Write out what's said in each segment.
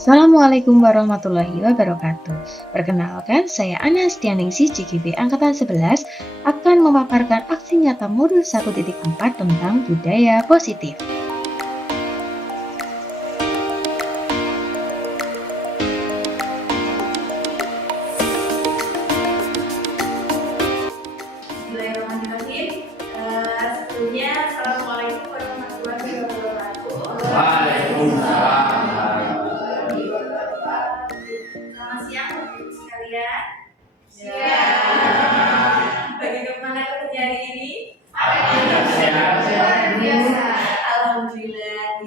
Assalamualaikum warahmatullahi wabarakatuh. Perkenalkan, saya Ana Astianingsih JGB Angkatan 11 akan memaparkan aksi nyata modul 1.4 tentang budaya positif. Bismillahirrahmanirrahim. Sebelumnya, Assalamualaikum warahmatullahi wabarakatuh. Waalaikumsalam. Selamat siang, Bapak-Ibu sekalian. Siang. Bagaimana kerja hari ini? Luar biasa. Alhamdulillah,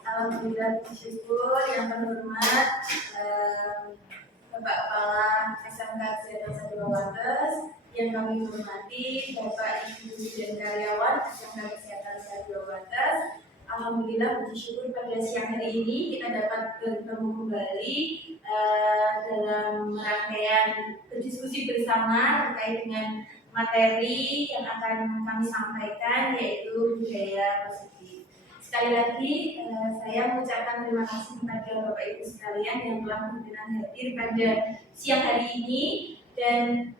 Alhamdulillah bersyukur yang terhormat Bapak Kepala SMK Kesehatan Sadura Wates, yang kami hormati Bapak Ibu dan karyawan SMK Kesehatan Sadura Wates. Alhamdulillah puji syukur pada siang hari ini kita dapat bertemu kembali dalam rangkaian berdiskusi bersama terkait dengan materi yang akan kami sampaikan, yaitu budaya positif. Sekali lagi saya mengucapkan terima kasih kepada Bapak Ibu sekalian yang telah berkenan hadir pada siang hari ini, dan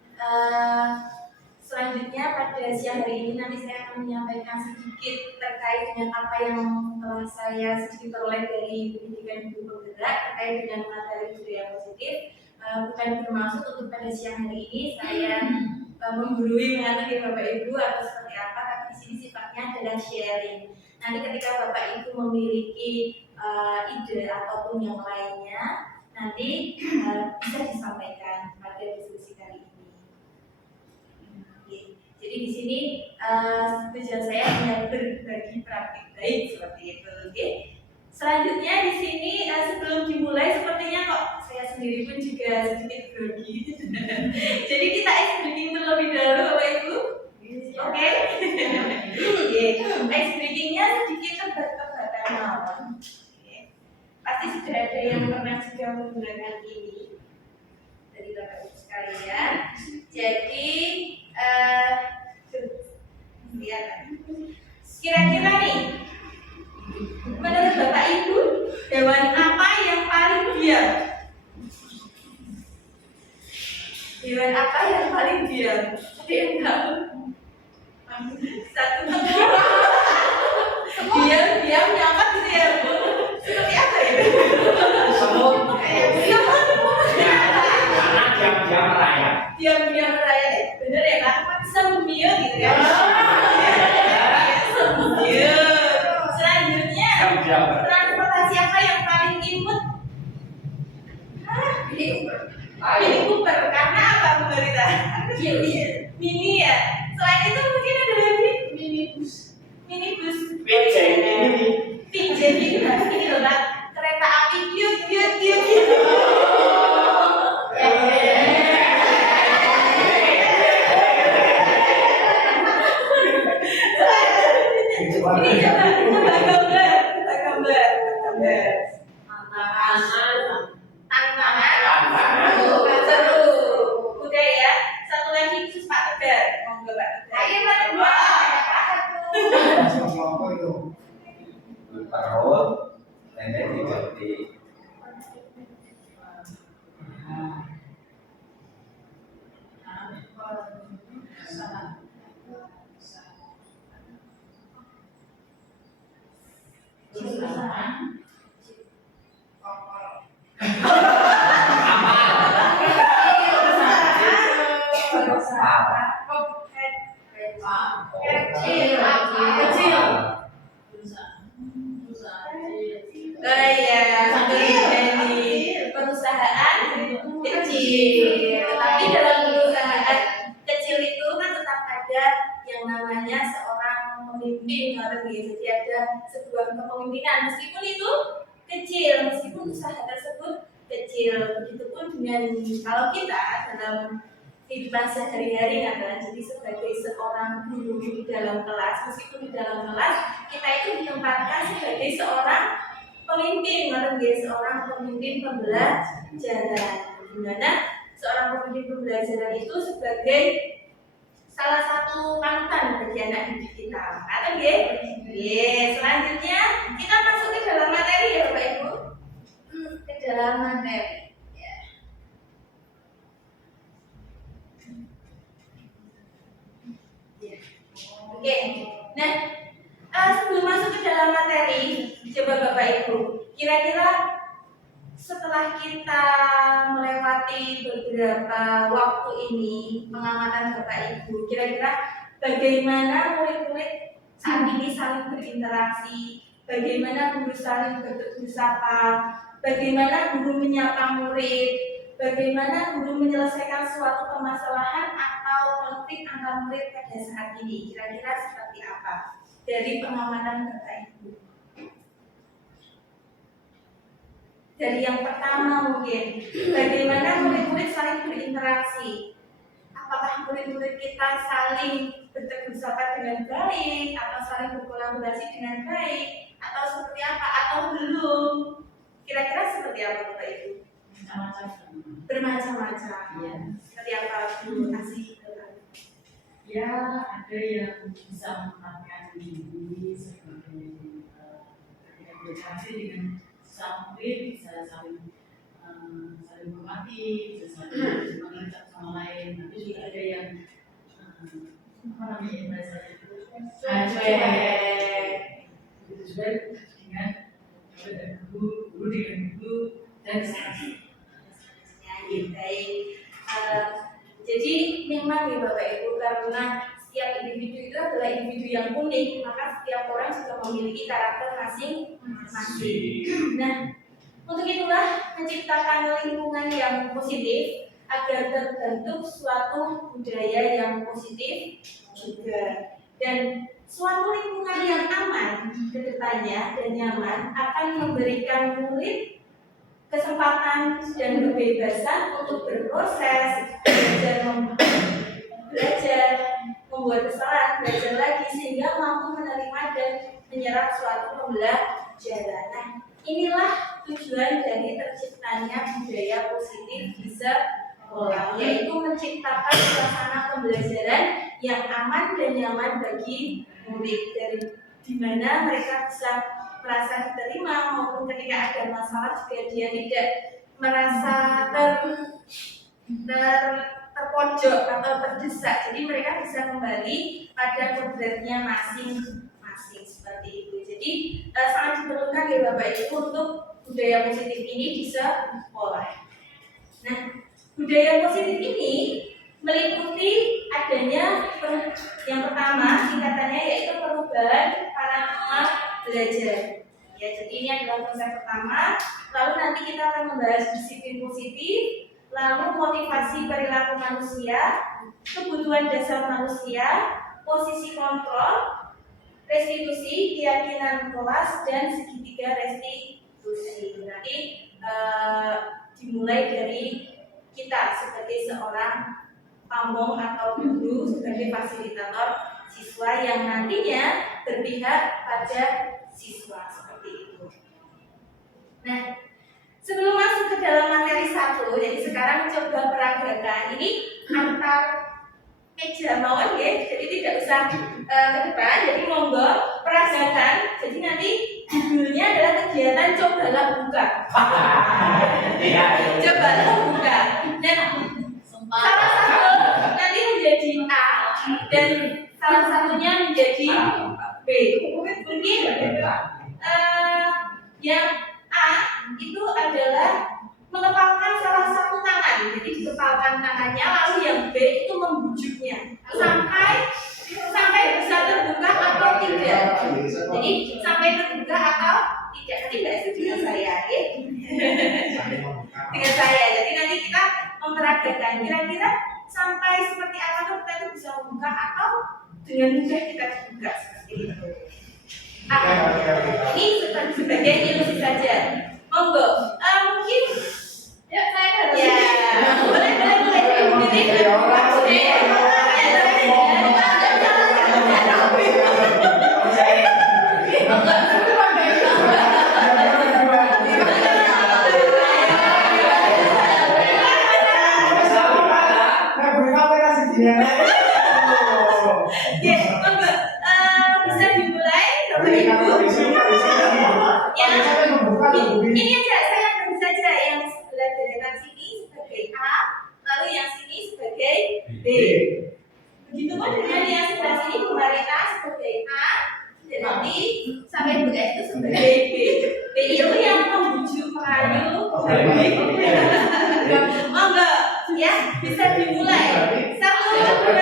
selanjutnya pada siang hari ini nanti saya akan menyampaikan sedikit terkait dengan apa yang telah saya sedikit peroleh dari pendidikan ibu penggerak terkait dengan materi budaya positif. Bukan bermaksud untuk pada siang hari ini saya menggurui mengatur Bapak Ibu atau seperti apa, tapi di sini sifatnya adalah sharing. Nanti ketika Bapak Ibu memiliki ide ataupun yang lainnya, nanti bisa disampaikan pada diskusi kali ini. Jadi di sini tujuan saya hanya berbagi praktik baik seperti itu. Oke. Selanjutnya di sini sebelum dimulai sepertinya kok saya sendiri pun juga sedikit grogi. Jadi kita ice breaking terlebih dahulu, Bapak Ibu. Oke. Ice breakingnya sedikit tebak-tebakan malam. Pasti sudah ada yang pernah juga menggunakan ini dari Bapak Ibu sekalian. Jadi kira-kira nih, menurut Bapak Ibu, hewan apa yang paling diam? Hewan apa yang paling diam? Ada yang tahu? Satu diam nyampak gitu ya, Bu. Seperti apa ya? Semut. Karena diam-diam merayap. Diam-diam merayap, bener ya kan? Sembiut gitu kan? Selanjutnya, transportasi apa yang paling imut? Mini Cooper. Karena apa, Bu Marita? Mini ya. Selain itu mungkin ada lagi minibus. PJ ini. PJ ini loh, Pak. Kereta api kiut. Ini coba gambar. Tantangan. Seru. Udah ya. Satu lagi khusus Pak Tegar. Monggo Pak Tegar. Ayo Pak Tegar. Perut. Nenek diganti. Perusahaan kecil. Tetapi dalam perusahaan kecil itu kan tetap ada yang namanya seorang pemimpin, jadi ada sebuah kepemimpinan meskipun itu kecil, meskipun usaha tersebut kecil. Begitupun dengan kalau kita dalam kehidupan sehari-hari adalah jadi sebagai seorang guru di dalam kelas, meskipun di dalam kelas kita itu ditempatkan sebagai seorang pemimpin, seorang pemimpin pembelajaran, di mana seorang pemimpin pembelajaran itu sebagai salah satu panutan bagi anak didik kita. Atau selanjutnya kita masuk ke dalam materi ya Bapak Ibu. Ke dalam materi. Ya. Ya. Oke, nah sebelum masuk ke dalam materi, coba Bapak Ibu, kira-kira setelah kita melewati beberapa waktu ini pengamatan Bapak Ibu, kira-kira bagaimana murid-murid saat ini saling berinteraksi, bagaimana guru saling bertegur sapa, bagaimana guru menyapa murid, bagaimana guru menyelesaikan suatu permasalahan atau konflik antar murid pada saat ini. Kira-kira seperti apa dari pengamatan Bapak Ibu? Dari yang pertama mungkin, bagaimana murid-murid saling berinteraksi. Apakah murid-murid kita saling bertegur sapa dengan baik, atau saling berkolaborasi dengan baik, atau seperti apa, atau belum? Kira-kira seperti apa Bapak Ibu? Bermacam-macam. Ya. Seperti apa Bu? Kasih. Ya, ada yang bisa menempatkan diri sebagai berinteraksi dengan murid, bisa saling menghormati, bisa saling mengerti sama lain. Tapi juga ada yang apa namanya bahasanya itu itu juga dengan guru dengan guru dan seterusnya. Ya, baik. Jadi memang ya Bapak Ibu, karena setiap individu itu adalah individu yang unik, maka setiap orang juga memiliki karakter masing-masing. Nah, untuk itulah menciptakan lingkungan yang positif agar terbentuk suatu budaya yang positif juga. Dan suatu lingkungan yang aman ke depannya dan nyaman akan memberikan murid kesempatan dan kebebasan untuk berproses, belajar, membuat kesalahan, belajar lagi sehingga mampu menerima dan menyerap suatu pembelajaran. Nah, inilah tujuan dari terciptanya budaya positif di sekolah, yaitu menciptakan suasana pembelajaran yang aman dan nyaman bagi murid, dari di mana mereka bisa merasa diterima maupun ketika ada masalah juga dia tidak merasa terpojok atau terdesak. Jadi mereka bisa kembali pada kodratnya masing-masing seperti itu. Jadi sangat diperlukan ya Bapak Ibu untuk budaya positif ini di sekolah. Nah, budaya positif ini meliputi adanya yang pertama tingkatannya yaitu perubahan paradigma belajar. Ya, jadi ini adalah konsep pertama. Lalu nanti kita akan membahas disiplin positif, lalu motivasi perilaku manusia, kebutuhan dasar manusia, posisi kontrol, restitusi, keyakinan kelas, dan segitiga restitusi. Nanti dimulai dari kita sebagai seorang pamong atau guru, sebagai fasilitator siswa yang nantinya berpihak pada siswa seperti itu. Nah, sebelum masuk ke dalam materi 1, jadi sekarang coba peragakan ini antar meja mawon ya, jadi tidak usah ke depan, jadi monggo peragakan. Jadi nanti judulnya adalah kegiatan cobalah buka. Cobalah buka. Dan salah satu nanti menjadi A dan salah satunya menjadi B. Mungkin yang A itu adalah mengepalkan salah satu tangan. Jadi dikepalkan tangannya, lalu yang B itu membujuknya sampai bisa terbuka atau tidak. Jadi sampai terbuka atau tidak. Nanti Mbak Esti dengan saya, ya. Dengan saya. Jadi nanti kita memperagakan kira-kira sampai seperti apa kita itu bisa membuka atau dengan mudah kita terbuka seperti itu. Ini sebagai ilusi saja. Monggo. Mungkin ya saya boleh. Bisa dimulai, Bapak Ibu. Ini aja saya bisa saja ya. Begitupun dengan yang sebelah sini Bu Marita sebagai A dan nanti sampai Bu S itu sebagai B. B itu yang membujuk merayu. Monggo ya, bisa dimulai. 1, 2,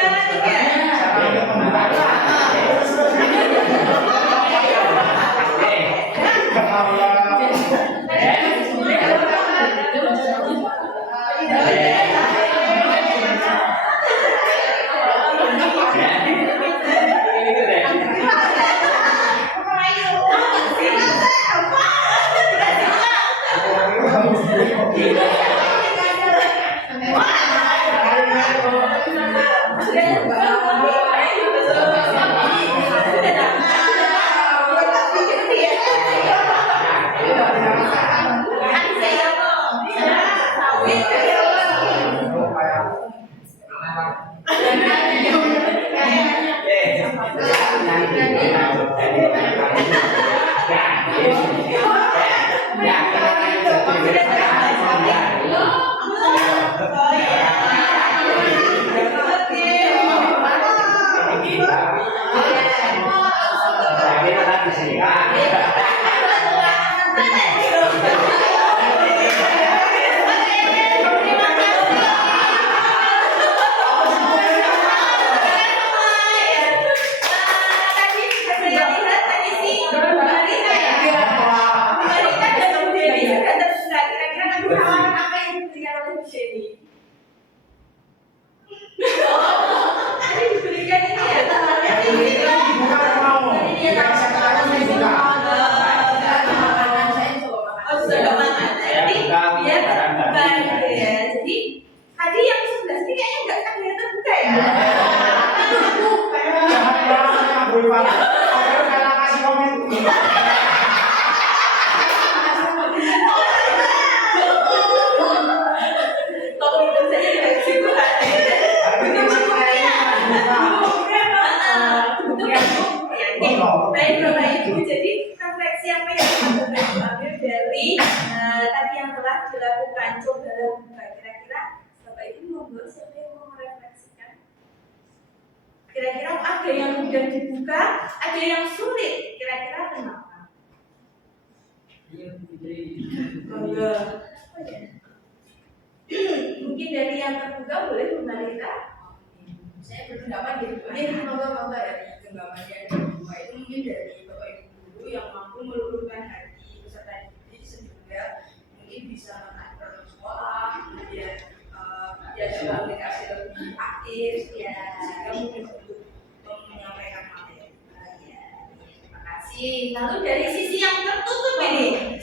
Lalu dari sisi yang tertutup ini,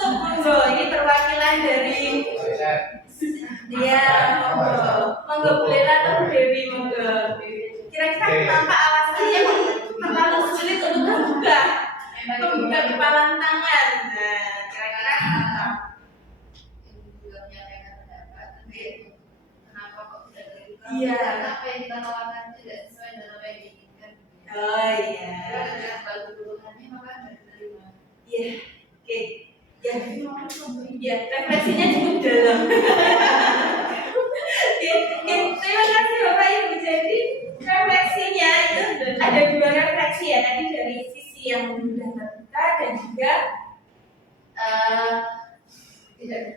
monggo ini perwakilan dari monggo Bu Lela atau Bu Dewi, monggo. Kira-kira kenapa alasannya terlalu sulit untuk membuka kepalan tangan? Nah, kira-kira kenapa? Kenapa kok tidak terbuka? Iya. Karena apa yang kita tawarkan tidak sesuai dengan apa yang diinginkan. Oh iya. Dengan batu turutannya maka tidak diterima. Iya. Oke. Ya, refleksinya cukup dalam. Terima kasih Bapak Ibu. Jadi refleksinya itu ada 2 refleksi ya. Tadi dari sisi yang mudah terbuka dan juga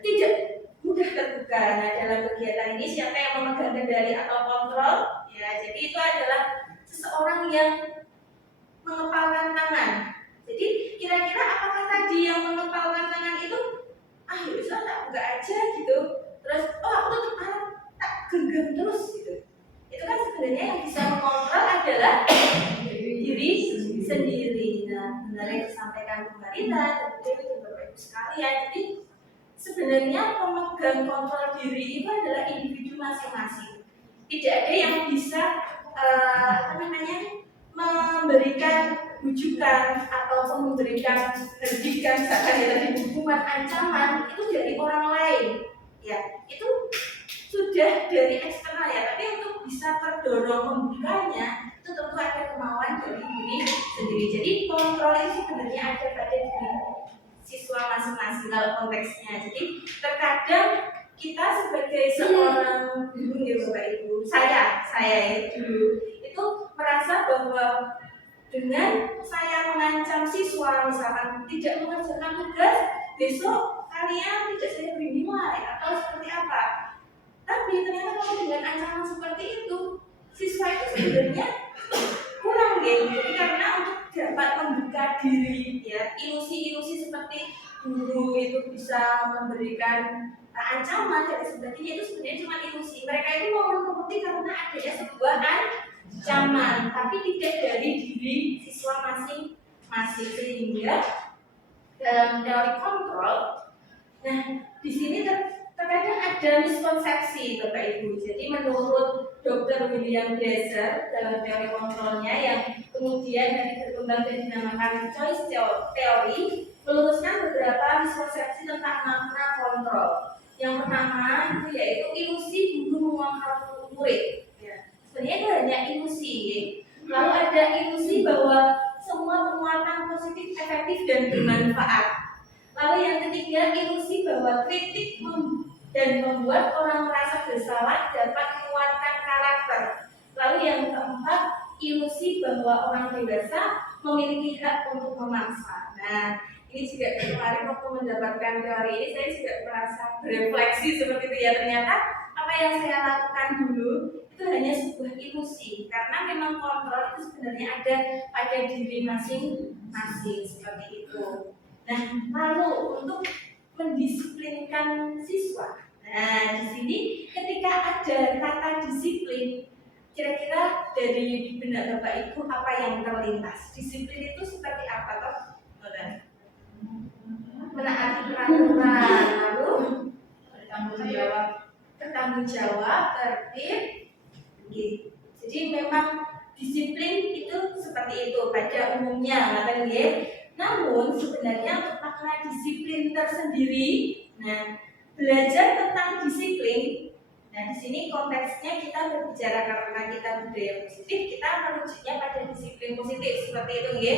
tidak mudah terbuka. Nah, dalam kegiatan ini siapa yang memegang kendali atau kontrol? Ya, jadi itu adalah seseorang yang mengepalkan tangan. Jadi kira-kira apakah tadi yang mengepalkan tangan itu ya bisa tak buka aja gitu. Terus aku tuh tak genggam terus gitu. Itu kan sebenarnya yang bisa mengontrol adalah diri sendiri. Nah, benar yang disampaikan Bu Marita dan Bapak Ibu sekalian. Jadi sebenarnya pemegang kontrol diri itu adalah individu masing-masing. Tidak ada yang bisa memberikan rujukan ataupun memberikan pendidikan, misalkan ya tadi hukuman, ancaman itu dari orang lain. Ya, itu sudah dari eksternal ya. Tapi untuk bisa terdorong membukanya itu tentu ada kemauan dari diri sendiri. Jadi kontrol itu sebenarnya ada pada diri siswa masing-masing dalam konteksnya. Jadi terkadang kita sebagai seorang guru ya Bapak Ibu, saya dulu itu merasa bahwa dengan saya mengancam siswa misalkan tidak mengerjakan tugas, besok kalian tidak saya beri nilai atau seperti apa. Tapi ternyata kalau dengan ancaman seperti itu, siswa itu sebenarnya kurang ya. Jadi karena untuk dapat membuka diri ya, ilusi-ilusi seperti guru itu bisa memberikan ancaman dan sebagainya itu sebenarnya cuma ilusi. Mereka itu mau menuruti karena adanya sebuah ancaman, tapi tidak dari diri siswa masing-masing. Sehingga dalam teori kontrol, nah di sini terkadang ada miskonsepsi Bapak Ibu. Jadi menurut Dr. William Glasser dalam teori kontrolnya yang kemudian nanti berkembang dan dinamakan choice theory, meluruskan beberapa miskonsepsi tentang makna kontrol. Yang pertama itu yaitu ilusi guru mengontrol murid. Ya. Sebenarnya itu hanya ilusi. Ya. Lalu ada ilusi bahwa semua penguatan positif, efektif dan bermanfaat. Lalu yang ketiga ilusi bahwa kritik dan membuat orang merasa bersalah dapat menguatkan karakter. Lalu yang keempat ilusi bahwa orang dewasa memiliki hak untuk memaksa. Nah, ini juga kemarin waktu mendapatkan teori ini saya juga merasa berefleksi seperti itu ya, ternyata apa yang saya lakukan dulu itu hanya sebuah ilusi karena memang kontrol itu sebenarnya ada pada diri masing-masing seperti itu. Nah, lalu untuk mendisiplinkan siswa, nah di sini ketika ada kata disiplin, kira-kira dari benak Bapak Ibu apa yang terlintas? Disiplin itu seperti apa toh? Menaati peraturan, lalu bertanggung jawab, tertib. Gitu. Jadi memang disiplin itu seperti itu pada umumnya, kan ya. Namun sebenarnya untuk makna disiplin tersendiri, nah belajar tentang disiplin. Nah di sini konteksnya kita berbicara karena kita budaya positif, kita merujuknya pada disiplin positif seperti itu, ya.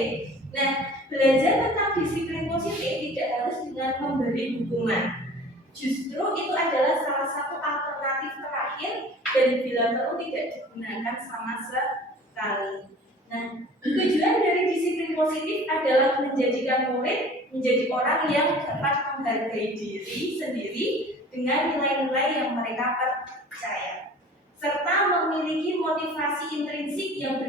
Nah belajar tentang disiplin positif tidak harus dengan memberi hukuman. Justru itu adalah salah satu alternatif terakhir dan bila perlu tidak digunakan sama sekali. Nah, tujuan dari disiplin positif adalah menjadikan murid menjadi orang yang dapat menghargai diri sendiri dengan nilai-nilai yang mereka percaya, serta memiliki motivasi intrinsik yang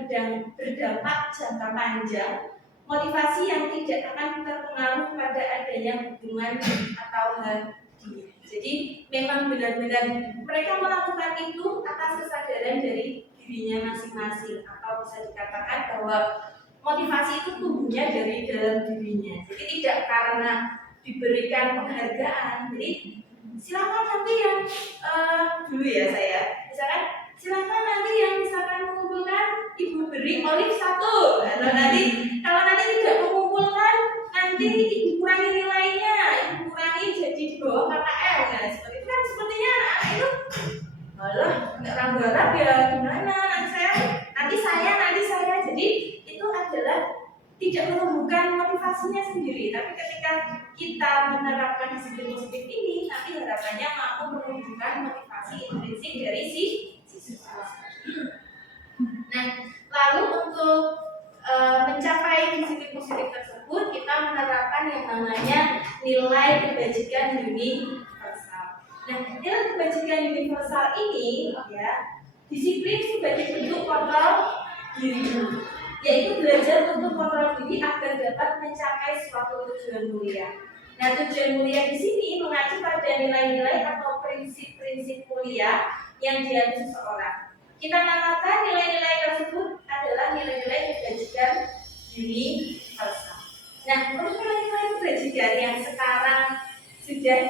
berdampak jangka panjang, motivasi yang tidak akan terpengaruh pada adanya hubungan atau hadiah. Jadi memang benar-benar mereka melakukan itu atas kesadaran dari dirinya masing-masing, atau bisa dikatakan bahwa motivasi itu tumbuhnya dari dalam dirinya. Jadi tidak karena diberikan penghargaan. Jadi silakan nanti yang dulu ya saya, misalkan silakan nanti yang misalkan mengumpulkan ibu beri olive 1. Atau nanti kalau nanti tidak mengumpulkan nanti ibu kurangi nilainya, ibu kurangi jadi di bawah KKM. Nah seperti itu kan sepertinya anak-anak itu malah nggak rambu-rambu ya gimana nanti saya jadi itu adalah tidak menumbuhkan motivasinya sendiri, tapi ketika kita menerapkan disiplin positif ini nanti harapannya mampu menumbuhkan motivasi intrinsik dari si siswa. Nah lalu untuk mencapai disiplin positif tersebut kita menerapkan yang namanya nilai kebajikan universal. Nah, nilai kebajikan universal ini ya disiplin sebagai bentuk kontrol diri, yaitu belajar untuk kontrol diri agar dapat mencapai suatu tujuan mulia. Nah, tujuan mulia di sini mengacu pada nilai-nilai atau prinsip-prinsip mulia yang dianut seseorang. Kita katakan nilai-nilai tersebut adalah nilai-nilai kebajikan universal. Nah, untuk nilai-nilai kebajikan yang sekarang sudah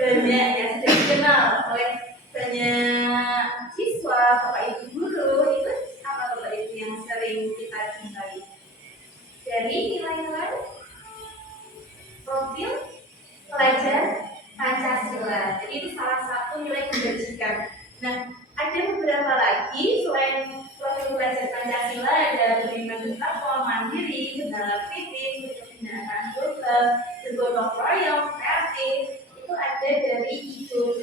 banyak yang sudah dikenal oleh banyak siswa, Bapak Ibu guru, itu apa Bapak Ibu yang sering kita jumpai? Dari nilai-nilai profil pelajar Pancasila. Jadi itu salah satu nilai kebajikan. Nah, ada beberapa lagi selain profil pelajar Pancasila, ada beriman bertakwa, mandiri, bernalar kritis, berkebinekaan sosial, bergotong royong, kreatif. Itu ada dari Ibu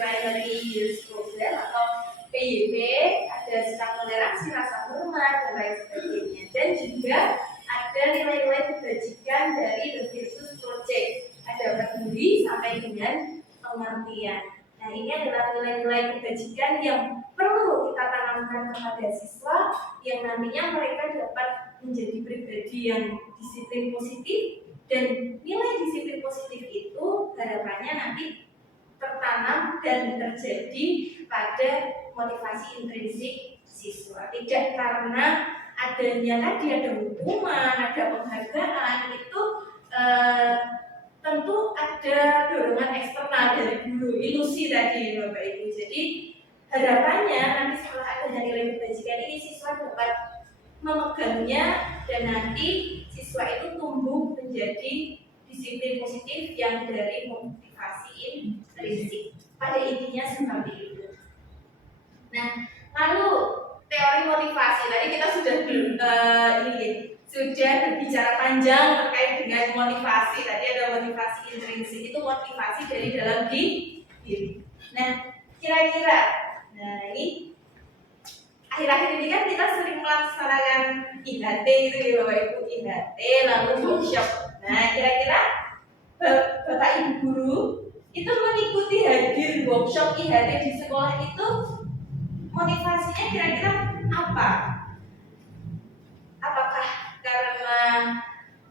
toleransi, rasa hormat, dan lain sebagainya. Dan juga ada nilai-nilai kebajikan dari The Virtus Project. Ada peduli sampai dengan pengertian. Nah, ini adalah nilai-nilai kebajikan yang perlu kita tanamkan kepada siswa yang nantinya mereka dapat menjadi pribadi yang disiplin positif, dan nilai disiplin positif itu harapannya nanti tertanam dan terjadi pada motivasi intrinsik siswa. Tidak karena adanya tadi ada hukuman, ada penghargaan, itu tentu ada dorongan eksternal dari guru, ilusi tadi Bapak Ibu. Jadi harapannya nanti setelah adanya nilai kebajikan ini siswa dapat memegangnya dan nanti siswa itu tumbuh menjadi disiplin positif yang dari motivasi intrinsik. Pada intinya seperti itu. Nah, lalu teori motivasi tadi kita sudah sudah berbicara panjang terkait dengan motivasi. Tadi ada motivasi intrinsik, itu motivasi dari dalam diri. Nah, kira-kira, ini akhir-akhir ini kan kita sering melaksanakan IHT itu ya Bapak Ibu, IHT lalu workshop. Nah, kira-kira Bapak Ibu guru itu mengikuti hadir workshop IHT di sekolah itu motivasinya kira-kira apa? Apakah karena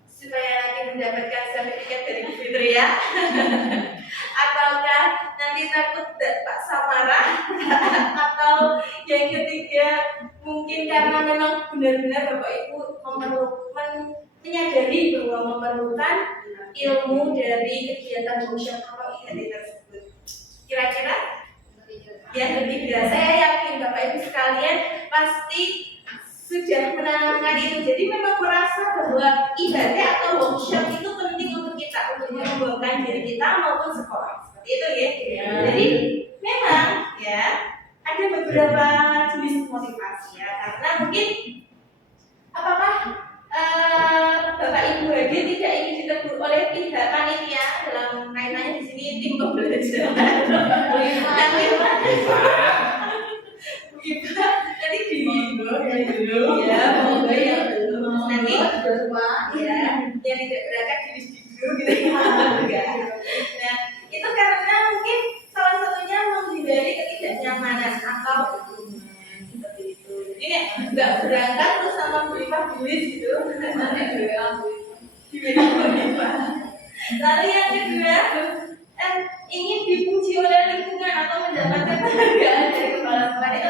supaya nanti mendapatkan sertifikat dari Bu Fitri ya? Ataukah nanti takut Pak Samara? Atau yang ketiga mungkin karena memang benar-benar Bapak Ibu menyadari bahwa memerlukan ilmu dari kegiatan workshop atau IHT tersebut. Kira-kira yang ketiga, saya yakin Bapak Ibu sekalian pasti sudah menanamkan itu. Jadi memang merasa bahwa IHT atau workshop itu penting untuk kita, untuk mengembangkan diri kita maupun sekolah. Seperti itu ya. Jadi memang ya ada beberapa jenis motivasi ya. Karena mungkin apakah Bapak Ibu hadir tidak ingin ditegur oleh pihak panitia dalam kaitannya di sini tim pembelajaran. Nanti dulu ya, semoga yang belum nanti ya yang tidak berangkat dulu gitu ya. Nah itu karena mungkin salah satunya menghindari ketidaknyamanan atau seperti itu. Jadi nggak berangkat terus sama bulis gitu. Lalu yang kedua ingin dipuji oleh lingkungan atau mendapatkan penghargaan dari kepala sekolah itu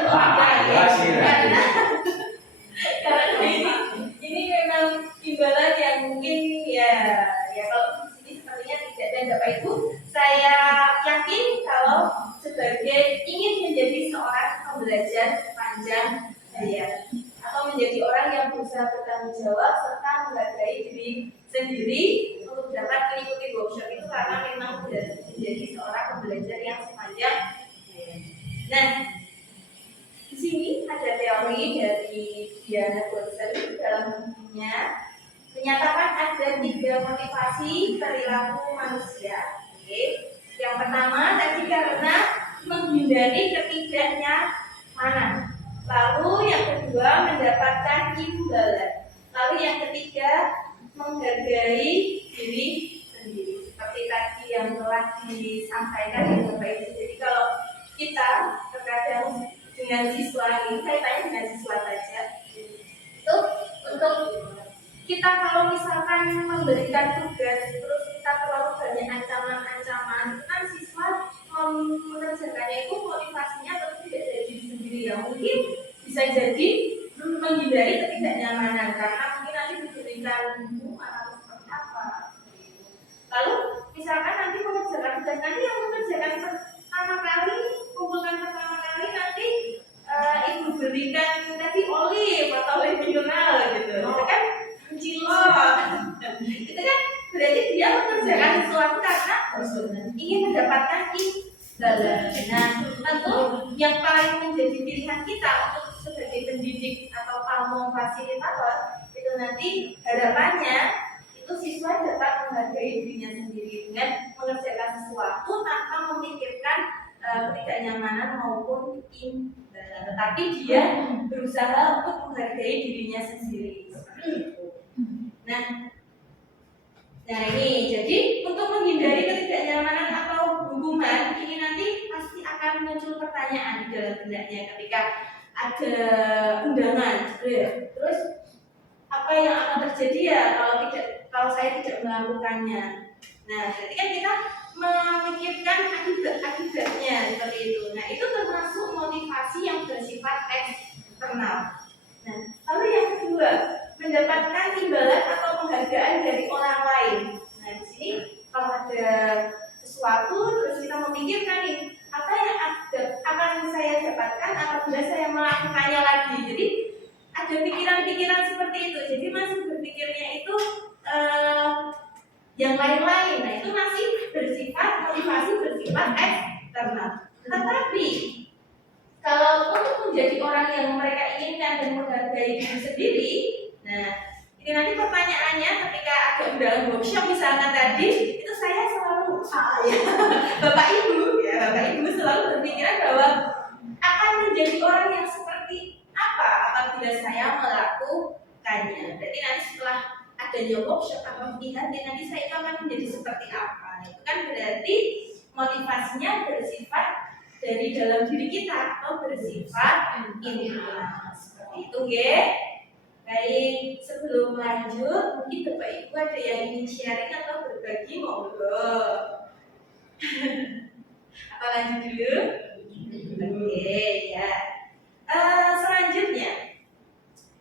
karena ini memang imbalan yang mungkin ya kalau di sini sepertinya tidak. Dan Bapak Ibu saya yakin kalau sebagai ingin menjadi seorang pembelajar sepanjang hayat atau menjadi orang yang berusaha bertanggung jawab serta menghargai diri sendiri untuk dapat mengikuti workshop itu karena memang sudah menjadi seorang pembelajar yang sepanjang hayat. Nah, di sini ada teori dari Diana Gonzalez dalam bukunya menyatakan ada 3 motivasi perilaku manusia. Oke. Yang pertama tadi karena menghindari ketidaknyamanan. Lalu yang kedua mendapatkan imbalan. Lalu yang ketiga menghargai diri sendiri. Seperti tadi yang telah disampaikan ya Bapak Ibu. Jadi kalau kita terkadang dengan siswa ini, kaitannya dengan siswa saja. Itu untuk kita kalau misalkan memberikan tugas terus kita terlalu banyak ancaman-ancaman, itu kan siswa mengerjakannya itu motivasinya tentu tidak dari diri sendiri ya. Mungkin bisa jadi menghindari ketidaknyamanan karena mungkin nanti diberikan hukuman atau seperti apa. Lalu misalkan nanti mengerjakan tugas, nanti yang mengerjakan pertama kali, kumpulkan pertama kali nanti ibu berikan tadi olive atau mineral gitu. Itu kan cilok. Itu kan berarti dia mengerjakan sesuatu karena ingin mendapatkan imbalan. Nah, tentu yang paling menjadi pilihan kita untuk sebagai pendidik atau kamu fasilitator itu nanti harapannya itu siswa dapat menghargai dirinya sendiri dengan mengerjakan sesuatu tanpa memikirkan ketidaknyamanan maupun keimbangan, tetapi dia berusaha untuk menghargai dirinya sendiri. Nah, ini jadi untuk menghindari ketidaknyamanan atau hukuman ini nanti pasti akan muncul pertanyaan di dalam benaknya ketika ada undangan, gitu ya. Terus apa yang akan terjadi ya kalau saya tidak melakukannya? Nah, jadi kan kita memikirkan akibatnya seperti itu. Nah, itu termasuk motivasi yang bersifat eksternal. Nah, lalu yang kedua, mendapatkan imbalan atau penghargaan dari orang lain. Nah, di sini kalau ada sesuatu terus kita memikirkan nih, apa yang akan saya dapatkan apabila saya melakukannya lagi. Jadi ada pikiran-pikiran seperti itu. Jadi masih berpikirnya itu yang lain-lain. Nah, itu masih motivasi bersifat eksternal. Tetapi kalau untuk menjadi orang yang mereka inginkan dan menghargai diri sendiri, nah ini nanti pertanyaannya ketika ada undangan workshop misalkan tadi, itu saya Bapak Ibu selalu berpikiran bahwa akan menjadi orang yang seperti apa apabila saya melakukannya. Jadi nanti setelah adanya workshop atau nanti saya itu akan menjadi seperti apa. Itu kan berarti motivasinya bersifat dari dalam diri kita atau bersifat internal seperti itu, ya. Baik, sebelum lanjut mungkin Bapak Ibu ada yang ingin sharing atau berbagi, monggo. Apa lanjut dulu? Oke, ya. Selanjutnya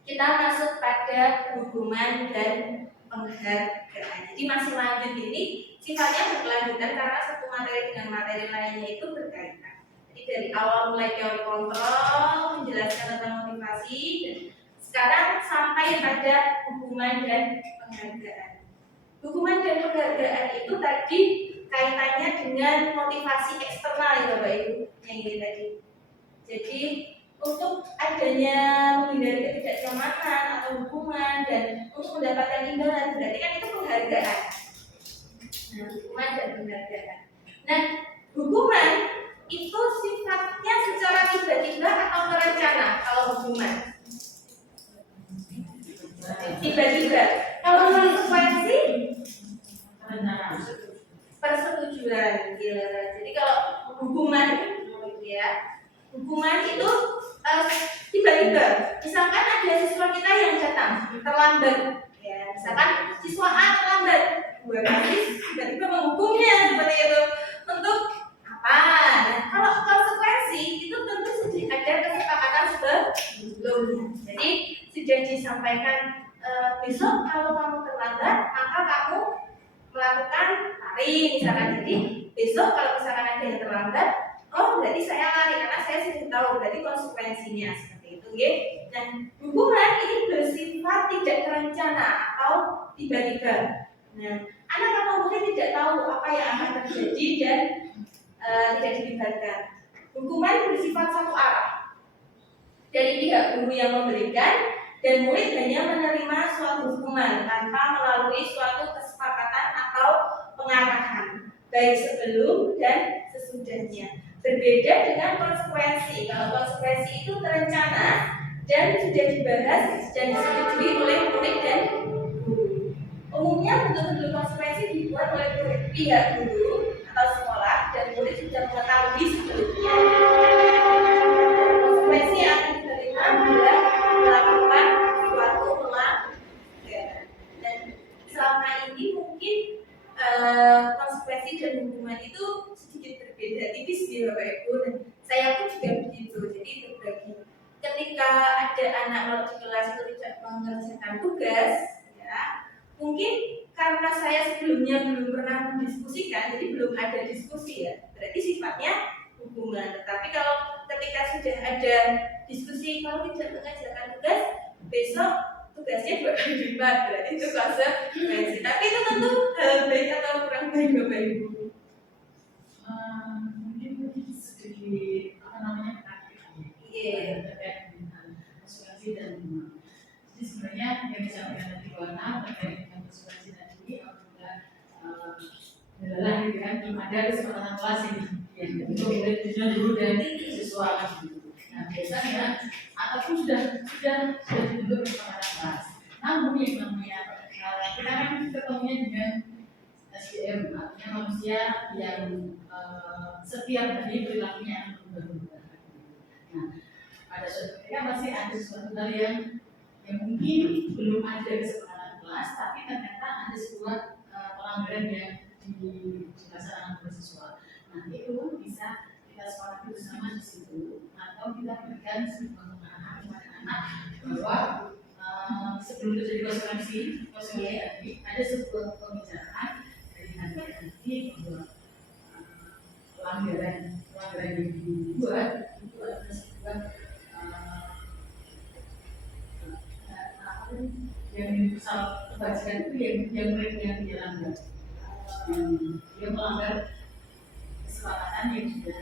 kita masuk pada hukuman dan penghargaan. Jadi masih lanjut ini sifatnya berkelanjutan karena satu materi dengan materi lainnya itu berkaitan. Jadi dari awal mulai teori kontrol, menjelaskan tentang motivasi, dan sekarang sampai pada hukuman dan penghargaan. Hukuman dan penghargaan itu tadi kaitannya dengan motivasi eksternal ya Bapak Ibu, yang ini tadi. Jadi untuk adanya menghindari ketidaknyamanan atau hukuman dan untuk mendapatkan imbalan, berarti kan itu penghargaan. Nah, hukuman dan penghargaan. Nah, hukuman itu sifatnya secara tiba-tiba atau terencana kalau hukuman? Tiba-tiba. Kalau konsekuensi persetujuan. Ya. Jadi kalau hukuman itu tiba-tiba. Misalkan ada siswa kita yang datang terlambat, ya. Misalkan siswa A terlambat, Bu Basis tiba-tiba menghukumnya seperti itu. Untuk apa? Nah, kalau konsekuensi itu tentu sudah ada kesepakatan sebelumnya. Jadi sudah disampaikan besok kalau kamu terlambat maka kamu melakukan lari misalkan. Jadi besok kalau misalkan ada yang terlambat, oh berarti saya lari karena saya sudah tahu berarti konsekuensinya seperti itu, ya. Dan hukuman ini bersifat tidak terencana atau tiba-tiba. Nah, anak atau murid tidak tahu apa yang akan terjadi dan tidak dilibatkan. Hukuman bersifat satu arah dari pihak guru yang memberikan, dan murid hanya menerima suatu hukuman tanpa melalui suatu kesepakatan atau pengarahan, baik sebelum dan sesudahnya. Berbeda dengan konsekuensi. Kalau konsekuensi itu terencana dan sudah dibahas dan disetujui oleh murid dan guru. Umumnya bentuk-bentuk konsekuensi dibuat oleh pihak guru atau sekolah dan murid sudah mengetahui sebelumnya. Konsekuensi yang akan diterima bila melakukan suatu pelanggaran. Dan selama ini mungkin konsekuensi dan hukuman itu sedikit berbeda tipis di Bapak Ibu, dan saya pun juga begitu. Jadi berbagi. Ketika ada anak di kelas itu tidak mengerjakan tugas, ya, mungkin karena saya sebelumnya belum pernah mendiskusikan, jadi belum ada diskusi, ya. Berarti sifatnya hukuman. Tetapi kalau ketika sudah ada diskusi, kalau tidak mengerjakan tugas, besok tugasnya 2 kali lipat, berarti itu konsekuensi. Tapi itu tentu hal baik atau kurang baik Bapak Ibu? Mungkin sedikit terkait dengan konsekuensi dan hukuman. Jadi sebenarnya yang disampaikan tadi Wana terkait dengan konsekuensi tadi apabila adalah gitu kan belum ada kesepakatan kelas ini, untuk murid-muridnya dulu dan siswa kan gitu. Nah biasanya ataupun sudah dibentuk kesepakatan kelas. Namun yang namanya kita kan ketemunya dengan SDM, artinya manusia yang setiap hari perilakunya akan berubah-ubah. Nah, pada suatu ketika pasti ada sesuatu hal yang mungkin belum ada kesepakatan kelas, tapi ternyata ada sebuah pelanggaran yang dilaksanakan oleh siswa. Nah, itu bisa kita sepakati bersama di situ, atau kita berikan sebuah pengarahan kepada anak bahwa sebelum terjadi konsekuensi ada sebuah pembicaraan dari hati-hati bahwa pelanggaran yang dibuat itu adalah sebuah yang salah kebajikan itu yang dilanggar, yang melanggar kesepakatan yang sudah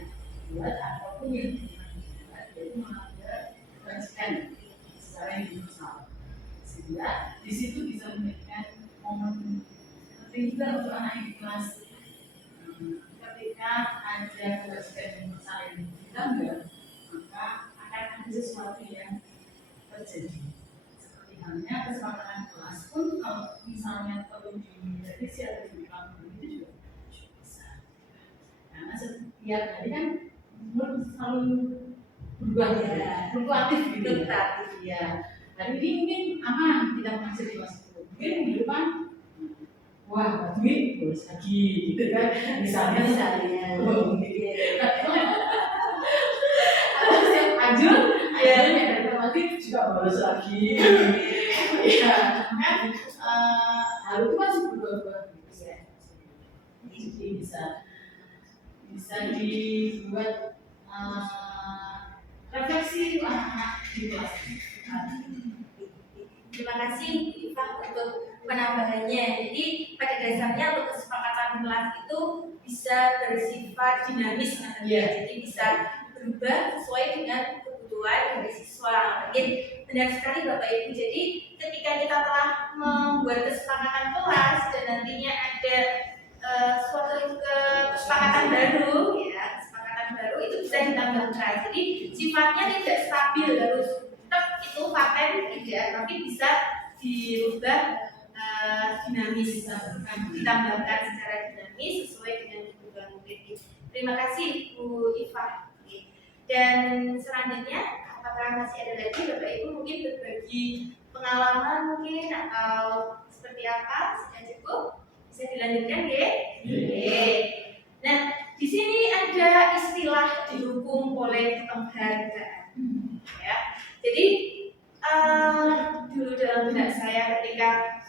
dibuat ataupun yang dibuat, yaitu melanggar kebajikan secara universal. Sehingga di situ bisa memberikan momen penting juga untuk anak yang di kelas. Ketika ada kebajikan universal yang dilanggar, maka akan ada sesuatu yang terjadi. Seperti halnya kesepakatan kelas pun kalau misalnya perlu direvisi atau diulang itu juga bisa. Karena setiap hari kan selalu berubah ya, fluktuatif gitu ya. Hari ini mungkin aman kita mengajar di kelas itu, mungkin minggu depan wah duit bolos lagi gitu kan, misalnya atau yang ajur yang dari informatif juga bolos lagi ya kan. Hal itu masih berubah-ubah gitu ya, jadi bisa dibuat refleksi anak-anak di kelas. Terima kasih Pak untuk penambahannya. Jadi pada dasarnya untuk kesepakatan kelas itu bisa bersifat dinamis, jadi bisa berubah sesuai dengan kebutuhan dari siswa. Mungkin benar sekali Bapak Ibu. Jadi ketika kita telah membuat kesepakatan kelas dan nantinya ada suatu kesepakatan baru, ya kesepakatan baru itu bisa ditambahkan. Jadi sifatnya tidak stabil harus itu paten tidak, tapi bisa dirubah dinamis, ditambahkan secara dinamis sesuai dengan kebutuhan murid. Terima kasih Bu Iva. Dan selanjutnya, apakah masih ada lagi Bapak Ibu mungkin berbagi pengalaman mungkin atau seperti apa? Sudah cukup? Bisa dilanjutkan ya? Nah, di sini ada istilah didukung oleh penghargaan. Ya. Jadi dulu dalam benak saya ketika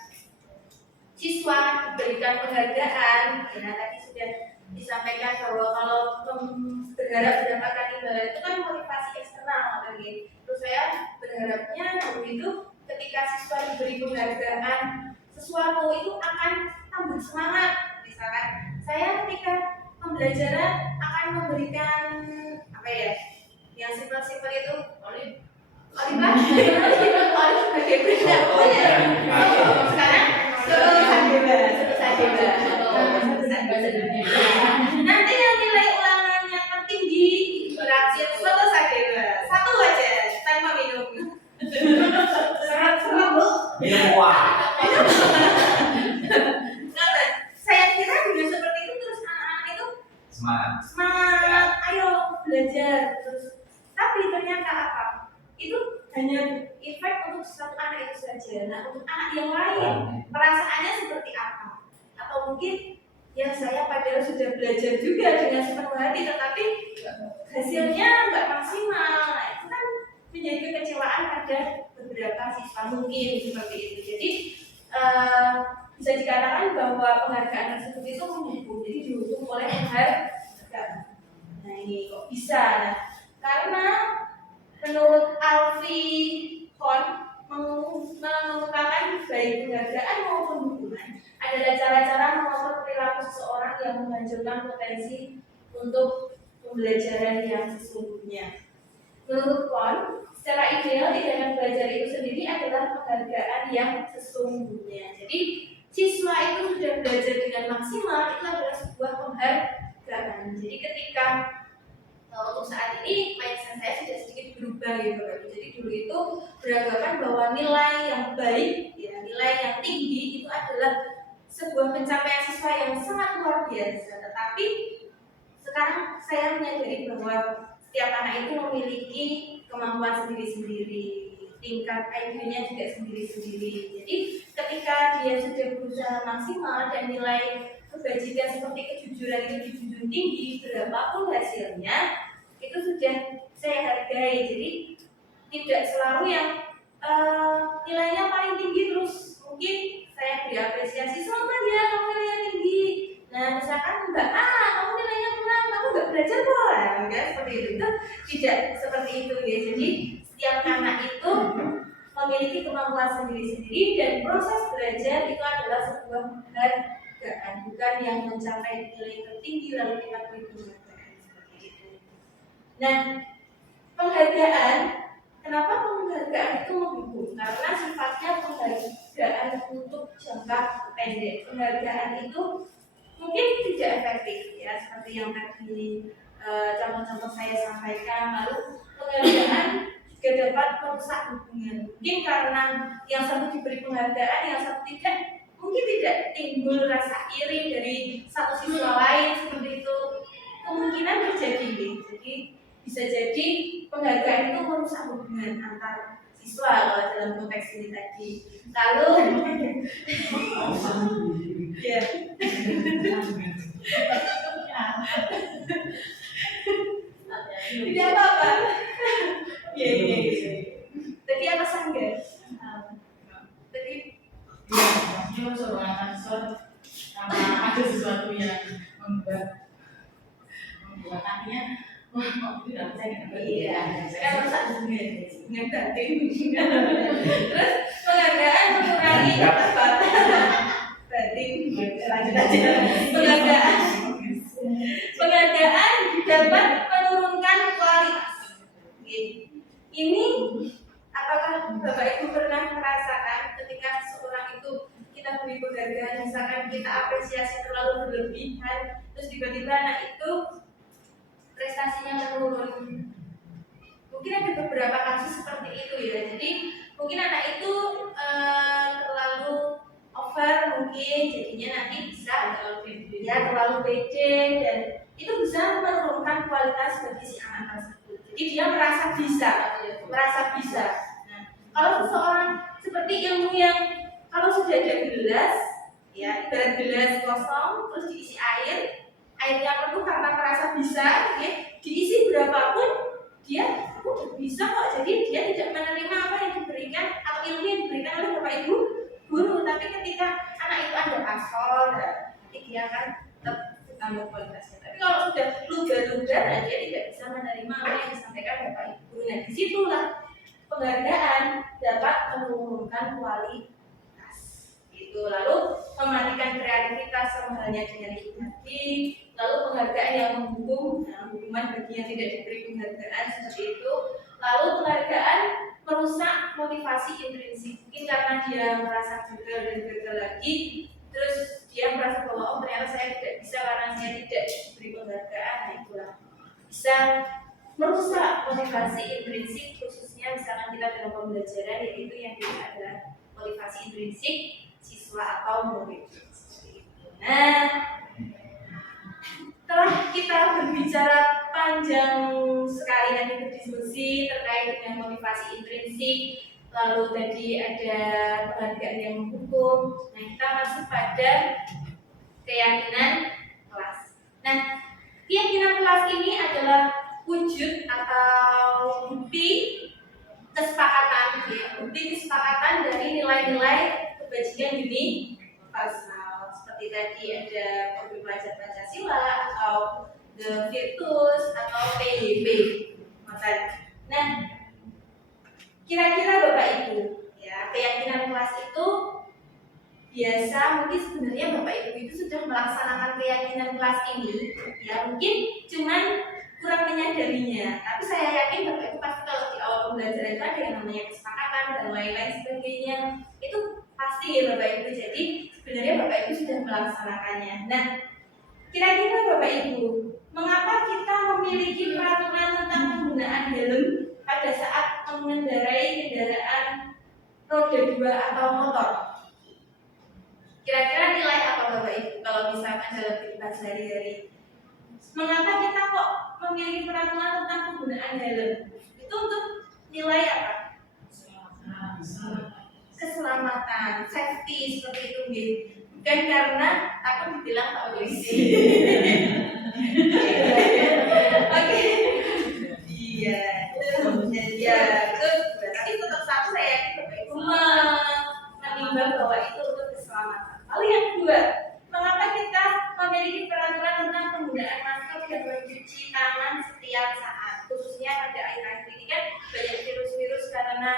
siswa diberikan penghargaan, ya tadi sudah disampaikan bahwa kalau berharap mendapatkan imbalan itu kan motivasi eksternal, kan gitu. Terus saya berharapnya dulu itu ketika siswa diberi penghargaan sesuatu itu akan tambah semangat. Misalkan saya ketika pembelajaran akan memberikan apa ya, yang simpel-simpel itu Oliver sebagai benda sekarang nanti yang nilai ulangannya tertinggi berhasil satu aja tanpa minum serat Bu minum saya kira juga seperti itu, terus anak-anak itu semangat ayo belajar terus, tapi ternyata apa? Itu hanya efek untuk satu anak itu saja. Nah, untuk anak yang lain perasaannya seperti apa? Atau mungkin ya saya padahal sudah belajar juga dengan sepenuh hati, tetapi hasilnya nggak maksimal. Nah, itu kan menjadi kekecewaan pada beberapa siswa mungkin seperti itu. Jadi bisa dikatakan bahwa penghargaan tersebut itu mendukung, jadi didukung oleh penghargaan. Nah ini kok bisa? Nah, karena menurut Alfie Kohn mengungkapkan baik penghargaan maupun dukungan adalah cara-cara mengontrol perilaku seseorang yang menghancurkan potensi untuk pembelajaran yang sesungguhnya. Menurut Kohn, secara ideal tindakan belajar itu sendiri adalah penghargaan yang sesungguhnya. Jadi siswa itu sudah belajar dengan maksimal, itu adalah sebuah penghargaan. penghargaan. Jadi ketika untuk saat ini mindset saya sudah sedikit berubah gitu kan. Jadi dulu itu beranggapan bahwa nilai yang baik, ya, nilai yang tinggi itu adalah sebuah pencapaian siswa yang sangat luar biasa. Tetapi sekarang saya menyadari bahwa setiap anak itu memiliki kemampuan sendiri-sendiri, tingkat IQ-nya juga sendiri-sendiri. Jadi ketika dia sudah berusaha maksimal dan nilai kebajikan seperti kejujuran itu dijunjung tinggi, berapapun hasilnya itu sudah saya hargai. Jadi tidak selalu yang nilainya paling tinggi terus mungkin saya beri apresiasi, selamat ya kamu nilainya tinggi. Nah misalkan enggak, kamu nilainya kurang, kamu enggak belajar kok, ya seperti itu tidak seperti itu ya. Jadi setiap anak itu memiliki kemampuan sendiri-sendiri dan proses belajar itu adalah sebuah penghargaan, bukan yang mencapai nilai tertinggi lalu kita beri penghargaan seperti itu. Nah penghargaan, kenapa penghargaan itu mendukung? Karena sifatnya penghargaan untuk jangka pendek. Penghargaan itu mungkin tidak efektif ya, seperti yang tadi contoh-contoh saya sampaikan. Lalu penghargaan juga dapat merusak hubungan. Mungkin karena yang satu diberi penghargaan, yang satu tidak, mungkin tidak timbul rasa iri dari satu siswa lain seperti itu. Kemungkinan terjadi. Jadi bisa jadi penghargaan itu merusak hubungan antar siswa kalau dalam konteks ini tadi. Lalu ya. Tidak apa-apa. Iya. Tadi apa sangga? Tadi maksudnya seorang ansor karena ada sesuatu yang membuat artinya wah kok itu tidak saya nggak iya, saya merusak hubungan batin. Terus penghargaan mengurangi apa? Batin. Lanjut aja. Penghargaan dapat menurunkan kualitas. Ini apakah Bapak Ibu pernah merasakan ketika seseorang itu kita beri penghargaan, misalkan kita apresiasi terlalu berlebihan, terus tiba-tiba anak itu prestasinya menurun. Mungkin ada beberapa kasus seperti itu ya. Jadi mungkin anak itu terlalu over, mungkin jadinya nanti bisa terlalu pede dan itu bisa menurunkan kualitas bagi si anak tersebut. Jadi dia merasa bisa. Nah, kalau seseorang seperti ilmu yang kalau sudah ada gelas, ya ibarat gelas kosong terus diisi airnya penuh karena merasa bisa, ya, diisi berapapun dia bisa kok. Jadi dia tidak menerima apa yang diberikan atau ilmu yang diberikan oleh Bapak Ibu guru. Tapi ketika anak itu ada asal, nanti dia akan tetap tambah kualitasnya. Tapi kalau sudah luber-luber, dia tidak bisa menerima apa yang disampaikan Bapak Ibu. Nah disitulah penghargaan dapat menurunkan kualitas. Gitu. Lalu mematikan kreativitas sama halnya dengan itu tadi. Lalu penghargaan yang mendukung, hukuman bagi yang tidak diberi penghargaan seperti itu. Lalu penghargaan merusak motivasi intrinsik. Mungkin karena dia merasa gagal dan gagal lagi, terus dia merasa bahwa ternyata saya tidak bisa karena saya tidak diberi penghargaan. Nah itulah bisa merusak motivasi intrinsik, khususnya misalkan kita dalam pembelajaran, yaitu yang kita adalah motivasi intrinsik siswa atau murid. Nah, setelah kita berbicara panjang sekali nanti berdiskusi terkait dengan motivasi intrinsik, lalu tadi ada penghargaan yang mendukung. Nah, kita masuk pada keyakinan kelas. Nah, keyakinan kelas ini adalah wujud atau bukti kesepakatan, ya, bukti kesepakatan dari nilai-nilai kebajikan universal. Seperti tadi ada Kode Pelajar Pancasila atau The Virtus atau PYP. Nah, kira-kira Bapak Ibu, ya, keyakinan kelas itu biasa mungkin sebenarnya Bapak Ibu itu sudah melaksanakan keyakinan kelas ini, ya mungkin cuman kurang menyadarinya. Tapi saya yakin Bapak Ibu pasti kalau di awal pembelajaran itu ada yang namanya kesepakatan dan lain-lain sebagainya. Itu pasti ya Bapak Ibu. Jadi sebenarnya Bapak Ibu sudah melaksanakannya. Nah, Kira-kira Bapak Ibu, mengapa kita memiliki peraturan tentang penggunaan helm pada saat mengendarai kendaraan roda 2 atau motor? Kira-kira nilai apa Bapak Ibu kalau misalkan dalam kehidupan sehari-hari? Mengapa kita kok memiliki peraturan tentang penggunaan helm? Itu untuk nilai apa? Keselamatan, safety seperti itu gitu. Bukan karena takut dibilang Pak Polisi. Oke. Iya, itu berarti tetap satu saya yakin Bapak Ibu menimbang bahwa itu untuk keselamatan. Lalu yang kedua, mengapa kita memiliki peraturan tentang penggunaan masker dan mencuci tangan setiap saat, khususnya pada akhir-akhir ini kan banyak virus-virus karena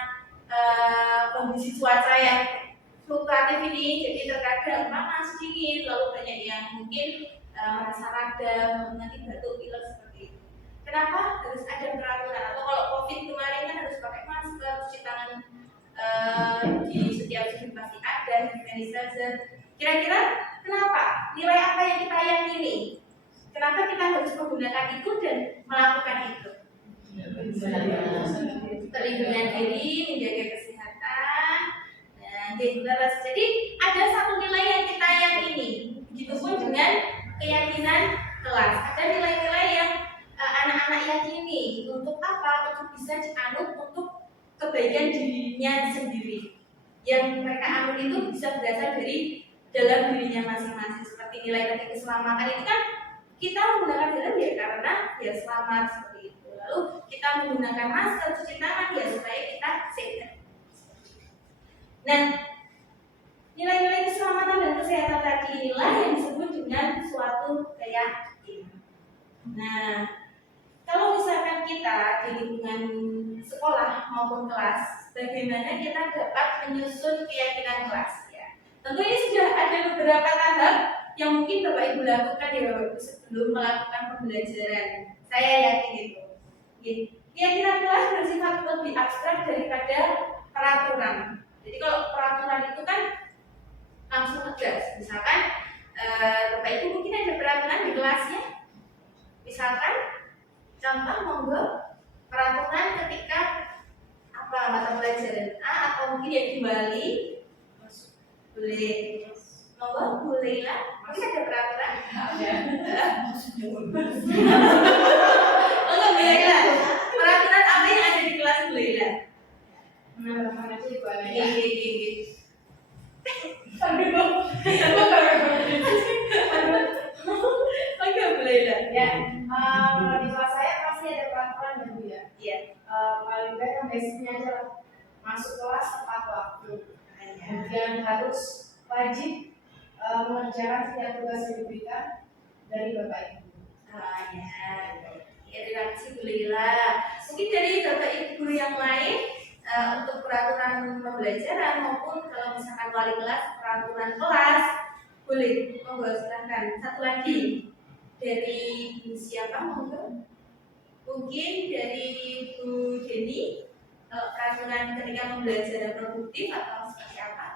kondisi cuaca yang fluktuatif ini, jadi terkadang panas, dingin, lalu banyak yang mungkin merasa radang, nanti batuk, pilek seperti itu. Kenapa harus ada peraturan? Atau kalau COVID kemarin kan harus pakai masker, cuci tangan di setiap sudut pasti ada, hand sanitizer. Kira-kira kenapa? Nilai apa yang kita yakini? Kenapa kita harus menggunakan itu dan melakukan itu? Perlindungan diri, menjaga kesehatan. Nah, jadi ada satu nilai yang kita yakini. Begitupun dengan keyakinan kelas. Ada nilai-nilai yang anak-anak yakini. Untuk apa? Untuk bisa dianut untuk kebaikan dirinya sendiri. Yang mereka anut itu bisa berasal dari dalam dirinya masing-masing. Seperti nilai tadi keselamatan itu kan kita menggunakan helm ya karena ya selamat seperti itu. Lalu kita menggunakan masker, cuci tangan ya supaya kita sehat. Nah, nilai-nilai keselamatan dan kesehatan tadi inilah yang disebut dengan suatu keyakinan. Nah, kalau misalkan kita di lingkungan sekolah maupun kelas, bagaimana kita dapat menyusun keyakinan kelas? Ya, tentu ini sudah ada beberapa tahap yang mungkin Bapak Ibu lakukan ya Bapak Ibu sebelum melakukan pembelajaran. Saya yakin itu. Keyakinan kelas bersifat lebih abstrak daripada peraturan. Jadi kalau peraturan itu kan langsung tegas. Misalkan Bapak Ibu mungkin ada peraturan di kelasnya. Misalkan contoh monggo peraturan ketika apa mata pelajaran A atau mungkin yang di Bali boleh monggo bolehlah. Mungkin ada peraturan. Monggo bolehlah. Peraturan apa yang ada di kelas bolehlah. Mana itu boleh. Iya. Oke, boleh lah. Ya, di kelas saya pasti ada peraturan ya Bu ya. Iya. Paling baik yang basicnya aja lah. Masuk kelas tepat waktu. Kemudian harus wajib mengerjakan setiap tugas yang diberikan dari Bapak Ibu. Ya, terima kasih Bu Lila. Mungkin dari Bapak Ibu yang lain untuk peraturan pembelajaran maupun kalau misalkan wali kelas peraturan kelas boleh, monggo silahkan. Satu lagi dari Bu siapa monggo? Mungkin dari Bu Jenny peraturan ketika pembelajaran produktif atau seperti apa?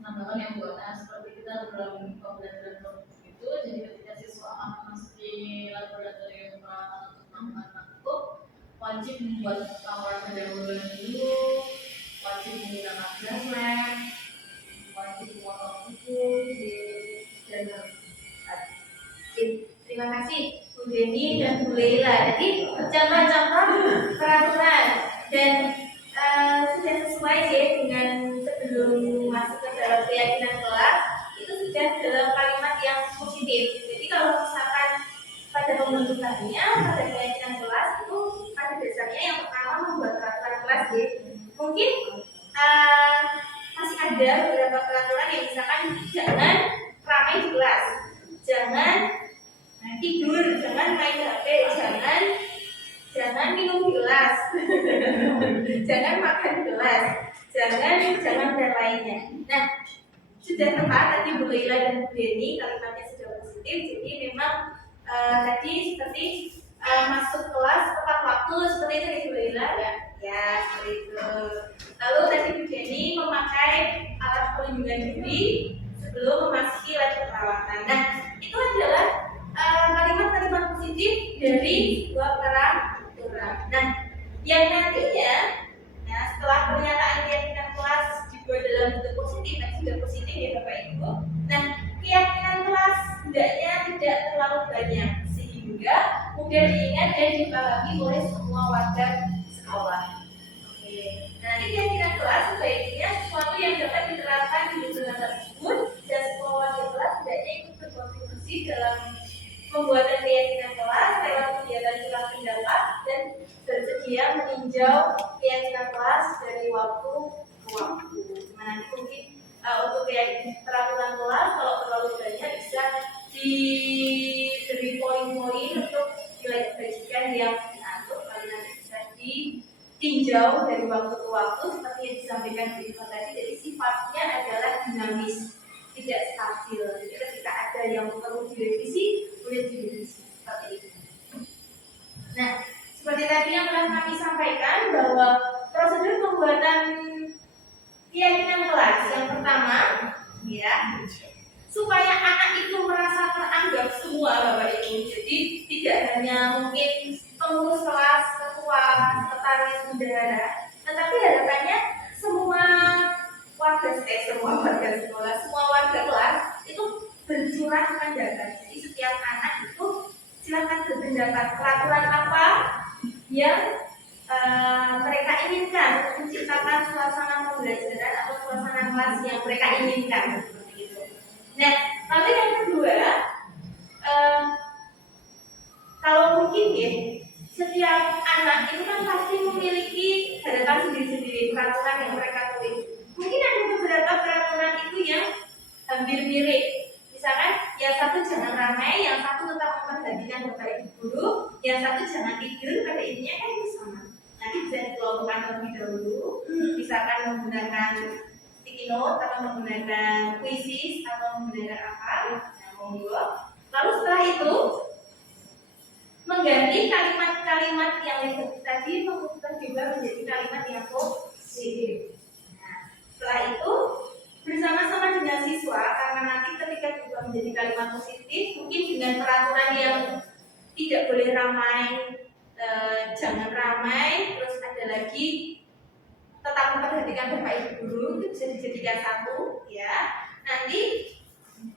Penambahan yang buatan seperti kita dalam pembelajaran produktif itu, jadi ketika siswa akan memasuki laboratorium untuk penambahan makhluk, wajib membuat laporan pendahuluan dulu, wajib menggunakan gas lab, wajib memotong buku, dan Terima kasih Bu Jenny dan Bu Leila. Jadi contoh-contoh peraturan dan sudah sesuai ya dengan sebelum masuk ke dalam keyakinan kelas itu sudah dalam kalimat yang positif. Jadi kalau misalkan pada pembentukannya pada keyakinan kelas itu pada dasarnya yang pertama membuat peraturan kelas ya. Mungkin masih ada beberapa peraturan yang misalkan jangan ramai di kelas, jangan tidur, jangan main HP, jangan minum di kelas, jangan makan di kelas, jangan dan lainnya. Nah, sudah tepat tadi Bu Leila dan Bu Denny kalimatnya sudah positif. Jadi memang tadi seperti masuk kelas tepat waktu seperti itu ya Bu Leila. Ya seperti itu. Lalu tadi Bu Denny memakai alat pelindungan diri sebelum memasuki lab perawatan. Nah, itu adalah terlalu banyak sehingga mudah diingat dan dipahami oleh semua warga sekolah. Oke. Nah, ini keyakinan kelas sebaiknya sesuatu yang dapat diterapkan di lingkungan tersebut dan semua warga kelas hendaknya ikut berkontribusi dalam pembuatan keyakinan kelas lewat kegiatan curah pendapat dan bersedia meninjau keyakinan kelas dari waktu ke waktu. Nah, nanti mungkin untuk peraturan kelas kalau terlalu banyak bisa diberi poin-poin untuk nilai kebajikan yang diatur, lalu nanti bisa ditinjau dari waktu ke waktu seperti yang disampaikan Bu Iva tadi. Jadi sifatnya adalah dinamis, tidak stabil. Jadi ketika ada yang perlu direvisi, boleh direvisi seperti itu. Nah, seperti tadi yang telah kami sampaikan bahwa prosedur pembuatan keyakinan kelas yang pertama, ya, supaya anak itu merasa teranggap semua Bapak Ibu. Jadi tidak hanya mungkin pengurus kelas, ketua, sekretaris, bendahara, tetapi harapannya semua warga sekolah, semua warga kelas itu bercurah pendapat. Jadi setiap anak itu silakan berpendapat peraturan apa yang mereka inginkan untuk menciptakan suasana pembelajaran atau suasana kelas yang mereka inginkan seperti itu. Nah, lalu yang kedua, kalau mungkin ya, setiap anak itu kan pasti memiliki harapan sendiri-sendiri peraturan yang mereka tulis. Mungkin ada beberapa peraturan itu yang hampir mirip. Misalkan, yang satu jangan ramai, yang satu tetap memperhatikan Bapak Ibu guru, yang satu jangan tidur, pada intinya kan itu sama. Nanti bisa dikelompokkan terlebih dahulu, misalkan menggunakan sticky note atau menggunakan puisi atau menggunakan apa, monggo. Lalu setelah itu mengganti kalimat-kalimat yang negatif tadi juga menjadi kalimat yang positif. Nah, setelah itu bersama-sama dengan siswa, karena nanti ketika juga menjadi kalimat positif, mungkin dengan peraturan yang tidak boleh ramai, jangan ramai, terus ada lagi tetap memperhatikan Bapak Ibu guru, itu bisa dijadikan satu, ya. Nanti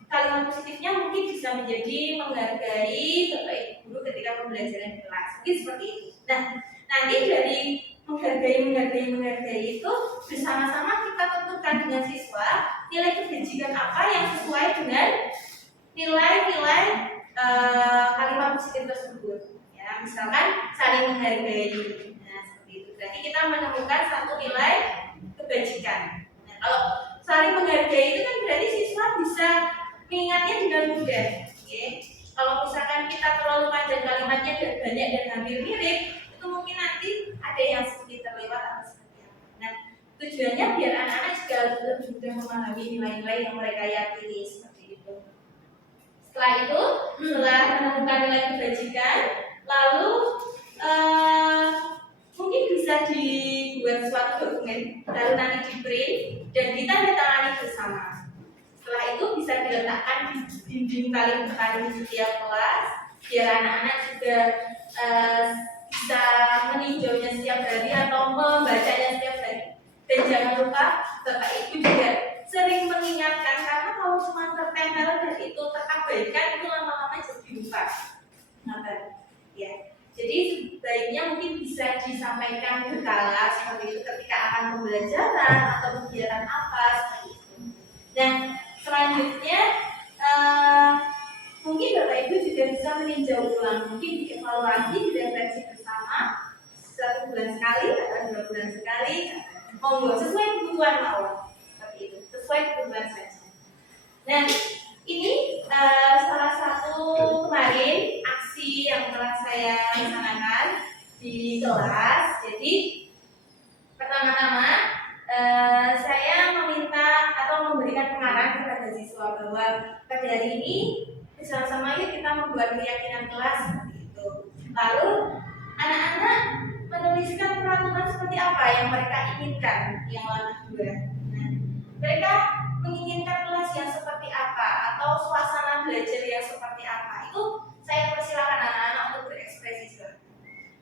kalimat positifnya mungkin bisa menjadi menghargai Bapak Ibu guru ketika pembelajaran di kelas, mungkin seperti itu. Nah, nanti dari menghargai itu bersama-sama kita tentukan dengan siswa nilai kebajikan apa yang sesuai dengan nilai-nilai kalimat positif tersebut. Ya, misalkan saling menghargai. Nah, seperti itu. Berarti kita menemukan satu nilai kebajikan. Nah, kalau saling menghargai itu kan berarti siswa bisa mengingatnya dengan mudah. Okay? Kalau misalkan kita terlalu panjang kalimatnya dan banyak dan hampir mirip, itu mungkin nanti ada yang sedikit terlewat atau seperti apa. Nah, tujuannya biar anak-anak juga lebih mudah memahami nilai-nilai yang mereka yakini seperti itu. Setelah itu, setelah menemukan nilai kebajikan, lalu mungkin bisa dibuat suatu dokumen, lalu nanti di print dan ditandatangani bersama. Setelah itu bisa diletakkan di dinding paling depan di setiap kelas, biar anak-anak juga bisa meninjaunya setiap hari atau membacanya setiap hari. Dan jangan lupa Bapak Ibu juga sering mengingatkan, karena kalau cuma tertempel dan itu terabaikan, itu lama-lama jadi lupa. Ya. Jadi sebaiknya mungkin bisa disampaikan berkala seperti itu ketika akan pembelajaran atau kegiatan apa seperti itu. Dan selanjutnya mungkin Bapak Ibu juga bisa meninjau ulang, mungkin dievaluasi dan refleksi bersama 1 bulan sekali atau 2 bulan sekali, monggo sesuai kebutuhan awal seperti itu, sesuai kebutuhan saja. Nah, ini salah satu kemarin aksi yang telah saya laksanakan di kelas. Jadi pertama-tama saya meminta atau memberikan pengarahan kepada siswa bahwa pada hari ini bersama-sama yuk kita membuat keyakinan kelas seperti itu. Lalu anak-anak menuliskan peraturan seperti apa yang mereka inginkan yang langkah 2. Nah, mereka menginginkan kelas yang seperti apa atau suasana belajar yang seperti apa, itu saya persilakan anak-anak untuk berekspresi.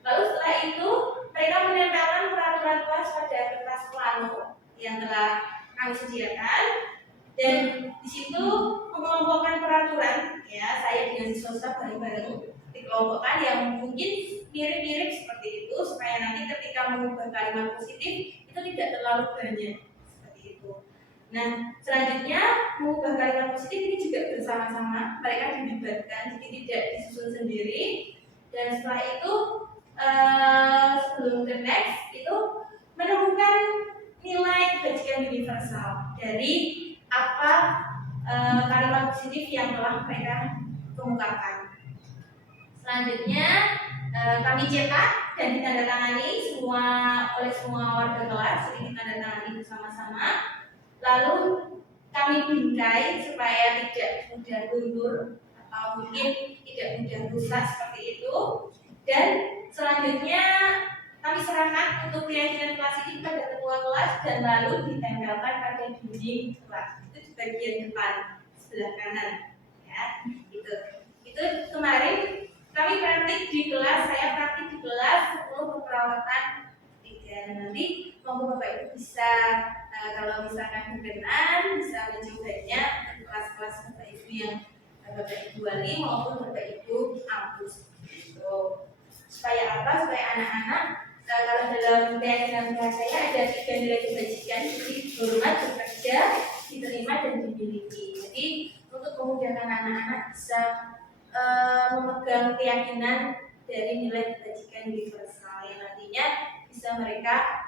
Lalu setelah itu mereka menempelkan peraturan kelas pada kertas plano yang telah kami sediakan. Dan di situ mengelompokkan peraturan, ya saya dengan siswa bareng-bareng dikelompokkan yang mungkin mirip-mirip seperti itu supaya nanti ketika mengubah kalimat positif itu tidak terlalu banyak seperti itu. Nah, selanjutnya mengubah kalimat positif ini juga bersama-sama, mereka dilibatkan, jadi tidak disusun sendiri. Dan setelah itu sebelum ke next itu menemukan nilai kebajikan universal dari apa kalimat positif yang telah mereka kemukakan. Selanjutnya kami cetak dan ditandatangani oleh semua warga kelas, jadi ditandatangani bersama-sama. Lalu kami bingkai supaya tidak mudah luntur atau mungkin tidak mudah rusak seperti itu. Dan selanjutnya kami serahkan untuk keyakinan kelas ini kepada ketua kelas dan lalu ditempelkan pada dinding kelas. Itu di bagian depan sebelah kanan, ya. Itu kemarin kami praktik di kelas, saya praktik di kelas 10 keperawatan 3. Nanti monggo Bapak Ibu bisa kalau misalkan berkenan bisa mencobanya di kelas-kelas Bapak Ibu yang Bapak Ibu wali maupun Bapak Ibu kampus. Gitu. Supaya apa? Supaya anak-anak kalau dalam keyakinan kelas saya ada 3 nilai kebajikan, jadi hormat, bekerja, diterima dan dimiliki. Jadi untuk memudahkan anak-anak bisa memegang keyakinan dari nilai kebajikan universal yang nantinya bisa mereka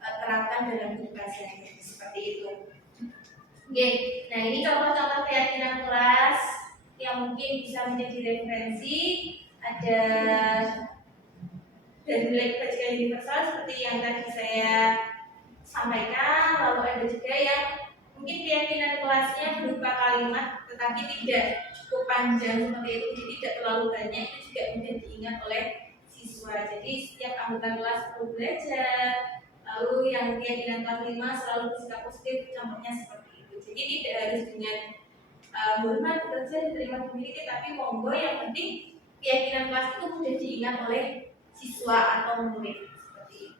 terapkan dalam kehidupan sehari-hari seperti itu. Oke, nah ini contoh-contoh keyakinan kelas yang mungkin bisa menjadi referensi. Ada dari nilai kebajikan universal seperti yang tadi saya sampaikan, lalu ada juga yang mungkin keyakinan kelasnya berupa kalimat tetapi tidak cukup panjang seperti itu, jadi tidak terlalu banyak, itu juga mudah diingat oleh siswa. Jadi setiap anggota kelas perlu belajar. Lalu yang keyakinan kelas 5 selalu bersikap positif, contohnya seperti itu. Jadi tidak harus dengan hormat, bekerja, diterima, dimiliki, tapi monggo yang penting keyakinan kelas itu mudah diingat oleh siswa atau murid seperti itu.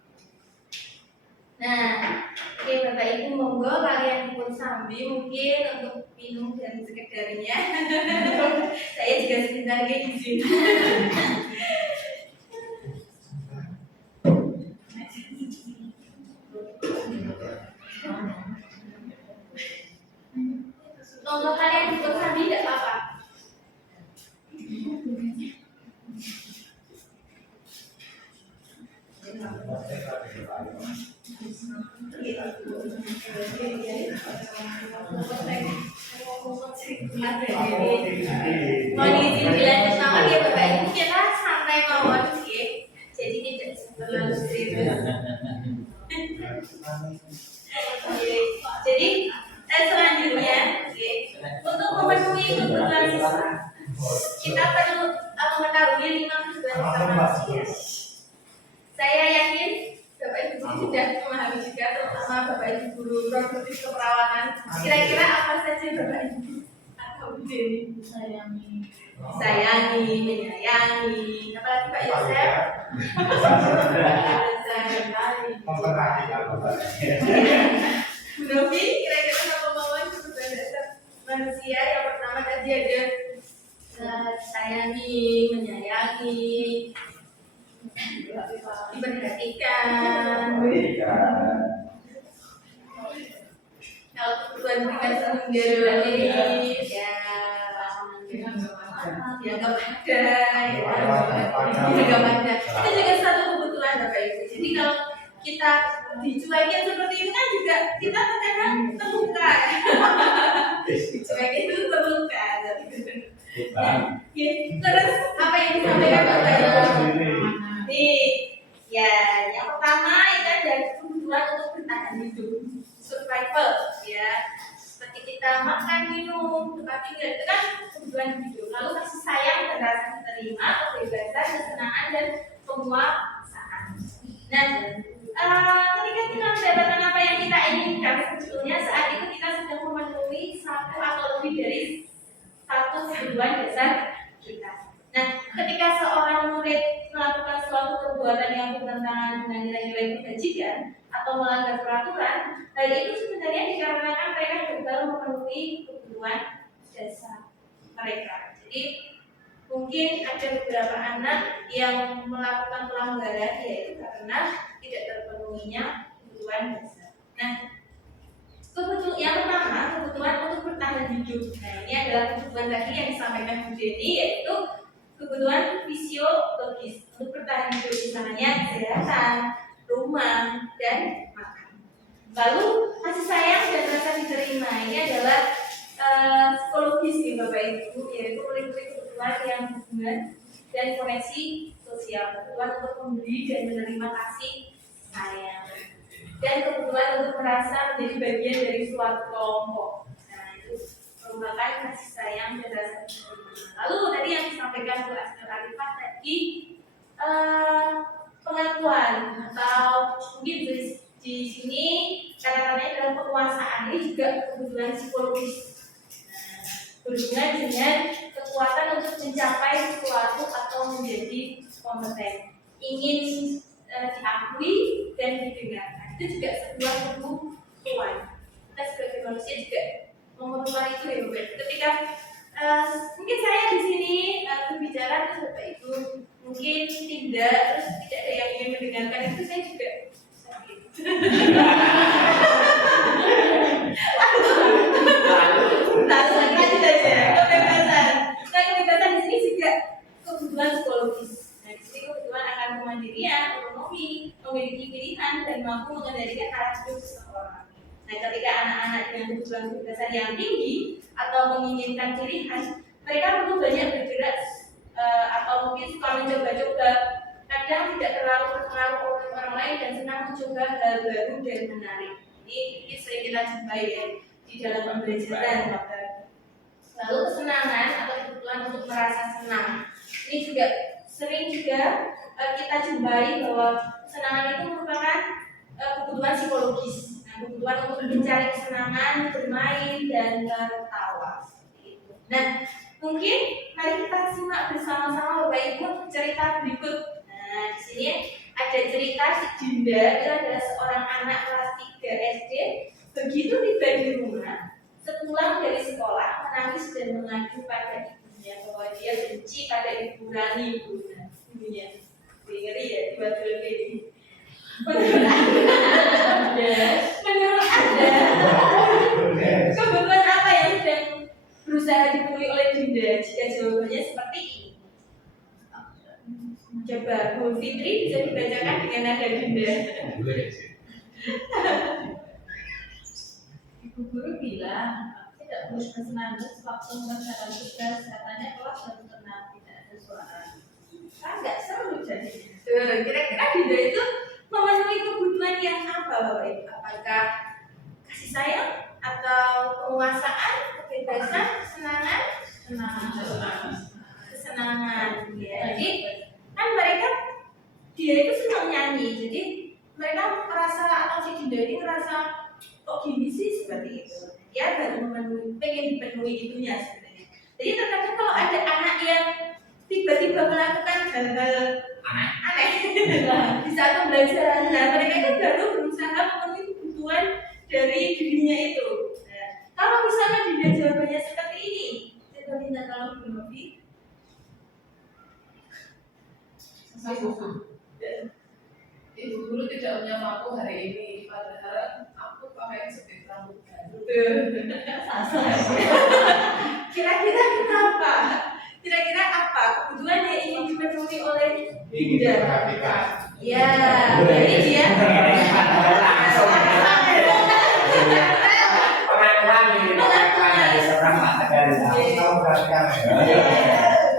Nah, oke Bapak Ibu monggo kalian pun sambil mungkin untuk minum dan sekedarnya. Saya juga sebentar izin. Monggo kalian ikut sambil tidak apa-apa. Mohon izin dilanjut sama ya Bapak Ibu, kita santai mawon nggih. Jadi tidak terlalu serius. Jadi selanjutnya untuk memenuhi kebutuhan siswa kita perlu mengetahui 5 kebutuhan manusia. Saya yakin Bapak Ibu sudah memahami juga, terutama Bapak Ibu guru produktif keperawatan. Kira-kira apa saja Bapak Ibu atau Bu Dewi? Sayangi, menyayangi. Apalagi Pak Yosef? Bu Novi, kira-kira apa mauan kebutuhan dasar manusia? Yang pertama tadi ada sayangi, menyayangi, diperhatikan. Kalau kebutuhan dengan sehingga ya dianggap ada, itu juga satu kebutuhan Bapak Ibu. Jadi kalau kita dicuekin seperti itu kan juga kita terkadang terluka. Dicuekin itu terluka. Terus apa yang disampaikan Bapak Ibu? Ya, yang pertama itu ada kebutuhan untuk bertahan hidup, survival, ya. Seperti kita makan, minum, tempat tinggal itu kan kebutuhan hidup. Lalu kasih sayang dan rasa diterima, kebebasan, kesenangan dan penguasaan. Nah, ketika kita mendapatkan apa yang kita inginkan, sebetulnya saat itu kita sedang memenuhi satu atau lebih dari satu kebutuhan dasar kita. Nah, ketika seorang murid melakukan suatu perbuatan yang bertentangan dengan nilai-nilai kebajikan atau melanggar peraturan, hal itu sebenarnya sebenarnya dikarenakan mereka gagal memenuhi kebutuhan dasar mereka. Jadi mungkin ada beberapa anak yang melakukan pelanggaran yaitu karena tidak terpenuhinya kebutuhan dasar. Nah, kebutuhan yang pertama, kebutuhan untuk bertahan hidup. Nah, ini adalah kebutuhan tadi yang disampaikan Bu Jenny, yaitu kebutuhan fisiologis untuk bertahan hidup, misalnya kesehatan, rumah, dan makan. Lalu kasih sayang dan rasa diterima ini adalah psikologis nih Bapak Ibu, yaitu meliputi kebutuhan yang hubungan dan koneksi sosial, kebutuhan untuk memberi dan menerima kasih sayang, dan kebutuhan untuk merasa menjadi bagian dari suatu kelompok. Nah, itu merupakan kasih sayang dan rasa diterima. Lalu tadi yang disampaikan Bu Asnur Arifah tadi pengakuan atau mungkin di sini kata-katanya dalam penguasaan, ini juga kebutuhan psikologis. Berhubungan dengan kekuatan untuk mencapai sesuatu atau menjadi kompeten, ingin diakui dan didengarkan. Itu juga sebuah kebutuhan. Kita sebagai manusia juga memerlukan itu ya Bapak. Ketika mungkin saya di sini berbicara terus Bapak Ibu mungkin tidak, terus tidak ada yang ingin mendengarkan, itu saya juga sakit. Langsung lanjut aja, kebebasan. Nah, kebebasan di sini juga kebutuhan psikologis. Nah, di sini kebutuhan akan kemandirian, otonomi, memiliki pilihan dan mampu mengendalikan arah hidup seseorang. Nah, ketika anak-anak dengan kebutuhan kebebasan yang tinggi atau menginginkan pilihan, mereka perlu banyak bergerak atau mungkin suka mencoba-coba. Kadang tidak terlalu terpengaruh oleh orang lain dan senang mencoba hal baru dan menarik. Ini sering kita jumpai ya di dalam pembelajaran. Lalu kesenangan atau kebutuhan untuk merasa senang. Ini juga sering juga kita jumpai bahwa kesenangan itu merupakan kebutuhan psikologis. Nah, kebutuhan untuk mencari kesenangan, bermain dan tertawa. Nah, mungkin mari kita simak bersama-sama Bapak Ibu cerita berikut. Nah, di sini ada cerita si Dinda, itu adalah seorang anak kelas 3 SD. Begitu tiba di rumah, sepulang dari sekolah menangis dan mengadu pada ibunya bahwa dia benci pada ibu Rani ibunya. Ngeri ya tiba-tiba ini. Menurut Anda, kebutuhan apa yang sedang berusaha dipenuhi oleh Dinda jika jawabannya seperti ini? Coba Bu Fitri bisa dibacakan dengan nada Dinda. Ibu guru bilang, tidak perlu bersenang sewaktu mengerjakan tugas, katanya kelas harus tenang, tidak ada suara. Agak seru jadi. Kira-kira Dinda itu memenuhi kebutuhan yang apa Bapak Ibu? Apakah kasih sayang atau penguasaan, kebebasan, kesenangan? Kesenangan. Ya. Jadi kan mereka dia itu senang nyanyi, jadi mereka merasa atau si Dinda ini merasa kok gini sih seperti itu. Dia baru memenuhi, pengen dipenuhi itunya sebenarnya. Jadi terkadang kalau ada anak yang tiba-tiba melakukan hal-hal aneh di saat pembelajaran, nah mereka itu baru berusaha memenuhi kebutuhan dari dirinya itu. Nah, kalau misalnya Dinda jawabannya seperti ini, saya minta tolong Bu Novi. Ibu guru tidak menyapa aku hari ini, padahal aku pakai jepit rambut baru. Kira-kira kenapa? Kira-kira apa kebutuhan yang ingin dipenuhi oleh Dinda? Ya, jadi dia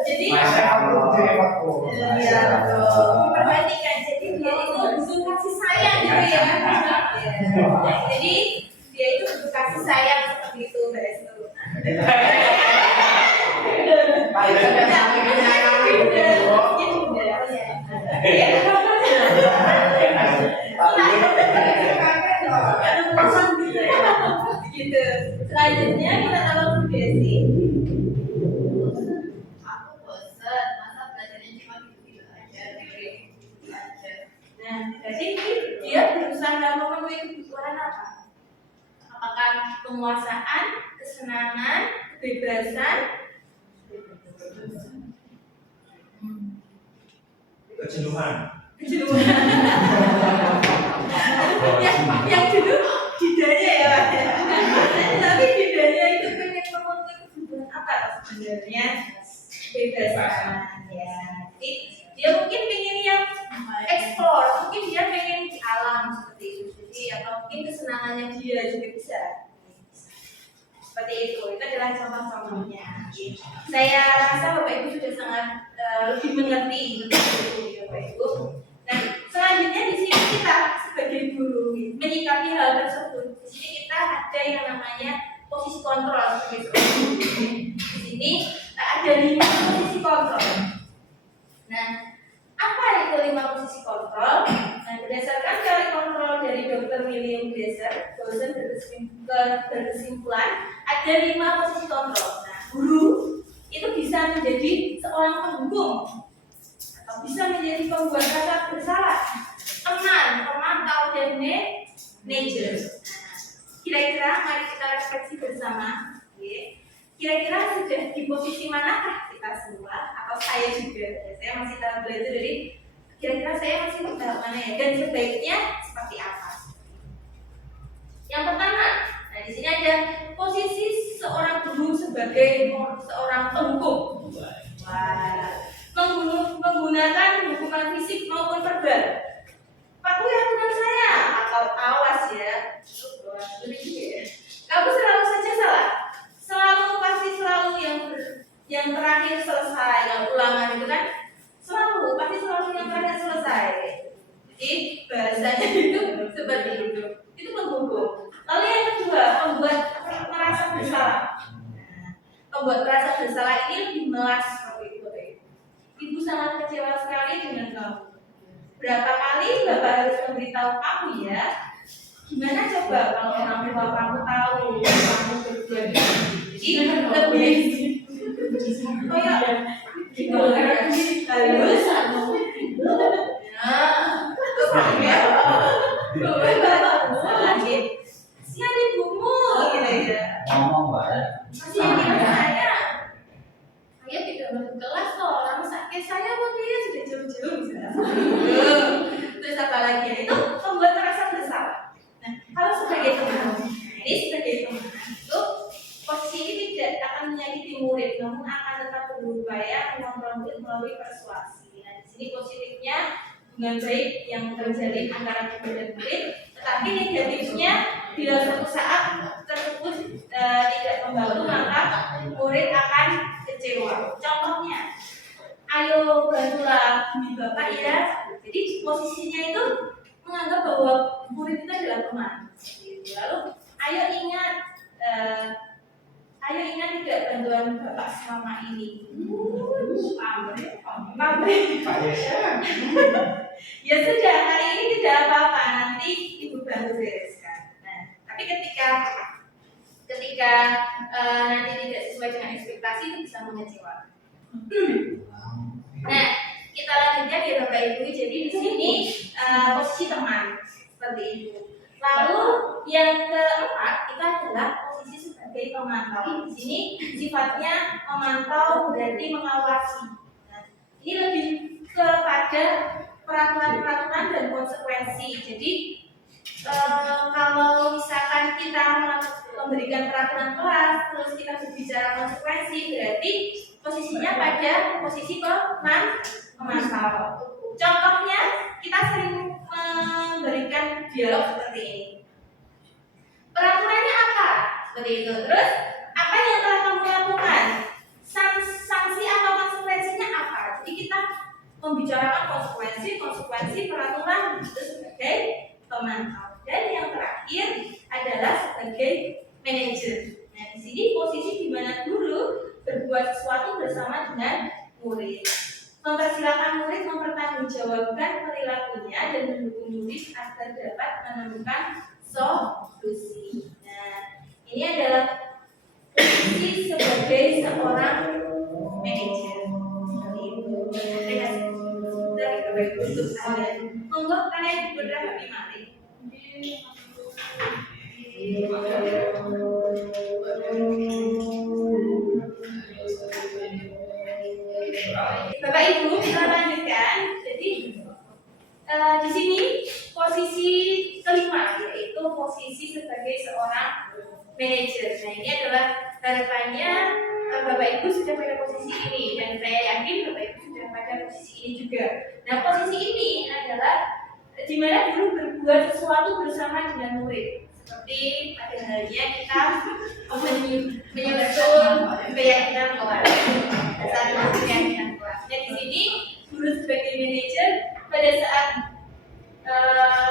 jadi ya betul. Diperhatikan, jadi dia itu butuh kasih sayang gitu ya. Jadi dia itu butuh kasih sayang seperti itu Mbak Esther. Gitu. Selanjutnya kita tolong Bu Desi. Aku bosan, masa belajarnya cuma gitu-gitu aja. Nah, jadi dia berusaha memenuhi kebutuhan apa? Apakah penguasaan, kesenangan, kebebasan, Kejenuhan. kejenuhan. yang dulu didanya ya Pak. Tapi didanya itu pengen memenuhi kebutuhan apa sebenarnya? Kebebasan ya. Jadi dia mungkin pengen yang eksplor, mungkin dia pengen di alam seperti itu. Jadi atau mungkin kesenangannya dia juga bisa. Seperti itu adalah contoh-contohnya. Saya rasa Bapak Ibu sudah sangat lebih mengerti Bapak Ibu. Nah, selanjutnya di sini kita sebagai guru menyikapi hal tersebut. Di sini kita ada yang namanya posisi kontrol sebagai seorang guru. Di sini ada 5 posisi kontrol. Nah, apa itu 5 posisi kontrol? Nah, berdasarkan teori kontrol dari Dr. William Glasser, dosen berkesimpulan ada 5 posisi kontrol. Nah, guru itu bisa menjadi seorang penghukum atau bisa menjadi pembuat rasa bersalah, teman, pemantau, dan manajer. Nah, kira-kira mari kita refleksi bersama. Kira-kira sudah di posisi manakah kita semua atau saya juga? Saya masih dalam belajar dari kira-kira saya masih di tahap mana ya dan sebaiknya seperti apa? Yang pertama, nah di sini ada posisi seorang guru sebagai seorang penghukum. Menggunakan hukuman fisik maupun verbal. Patuhi aturan saya atau awas ya. Kamu selalu saja salah. Pasti selalu yang terakhir selesai. Yang ulangan itu kan pasti selalu yang terakhir selesai. Jadi bahasanya itu seperti itu. Itu penghukum. Lalu yang kedua, membuat merasa bersalah. Membuat merasa bersalah ini lebih melas seperti itu. Ibu sangat kecewa sekali dengan kamu. Berapa kali Bapak harus memberitahu kamu ya? Gimana coba kalau orang tua kamu tahu kamu berbuat ini lebih kayak gitu halus sian ibumu gitu ya Ngomong banget. masih ingin saya tidak masuk kelas loh orang sakit saya waktu dia sudah jauh-jauh misalnya terus apa lagi ya itu membuat merasa bersalah. Nah kalau sebagai teman ini sebagai teman itu posisi ini tidak akan menyakiti murid namun akan tetap berupaya mengontrol murid melalui persuasi. Nah di sini positifnya hubungan baik yang terjalin antara guru dan murid, tetapi negatifnya bila suatu saat tersebut tidak membantu maka murid akan kecewa. Contohnya, ayo bantulah demi bapak ya. Jadi posisinya itu menganggap bahwa murid itu adalah teman. Lalu ayo ingat tidak bantuan bapak selama ini. Pamrih. Ya sudah, hari ini tidak apa-apa, nanti ibu bantu bereskan. Nah, tapi ketika nanti tidak sesuai dengan ekspektasi itu bisa mengecewakan. Nah, kita lanjutkan ya Bapak Ibu. Jadi di sini posisi teman seperti itu. Lalu yang keempat itu adalah posisi sebagai pemantau. Di sini sifatnya memantau berarti mengawasi. Nah, ini lebih kepada peraturan-peraturan dan konsekuensi. Jadi kalau misalkan kita memberikan peraturan kelas, terus kita berbicara konsekuensi, berarti posisinya pada posisi pemantau. Contohnya, kita sering memberikan dialog seperti ini. Peraturannya apa? Seperti itu. Terus, apa yang telah kamu lakukan? Sanksi atau konsekuensinya apa? Jadi kita membicarakan konsekuensi peraturan itu sebagai pemantau. Dan yang terakhir adalah sebagai manajer. Nah, di sini posisi di mana guru berbuat sesuatu bersama dengan murid. Mempersilahkan murid mempertanggungjawabkan perilakunya dan mendukung murid agar dapat menemukan solusi. Nah, ini adalah posisi sebagai seorang manajer. Terima kasih. Untuk saya, monggo kalian bergerak lebih mari. manajer. Nah, ini adalah harapannya Bapak Ibu sudah pada posisi ini, dan saya yakin Bapak Ibu sudah pada posisi ini juga. Nah, posisi ini adalah di mana guru berbuat sesuatu bersama dengan murid. Seperti pada halnya kita menyusun keyakinan kelas. Dasar keyakinan kelas. Nah, di sini guru sebagai manajer pada saat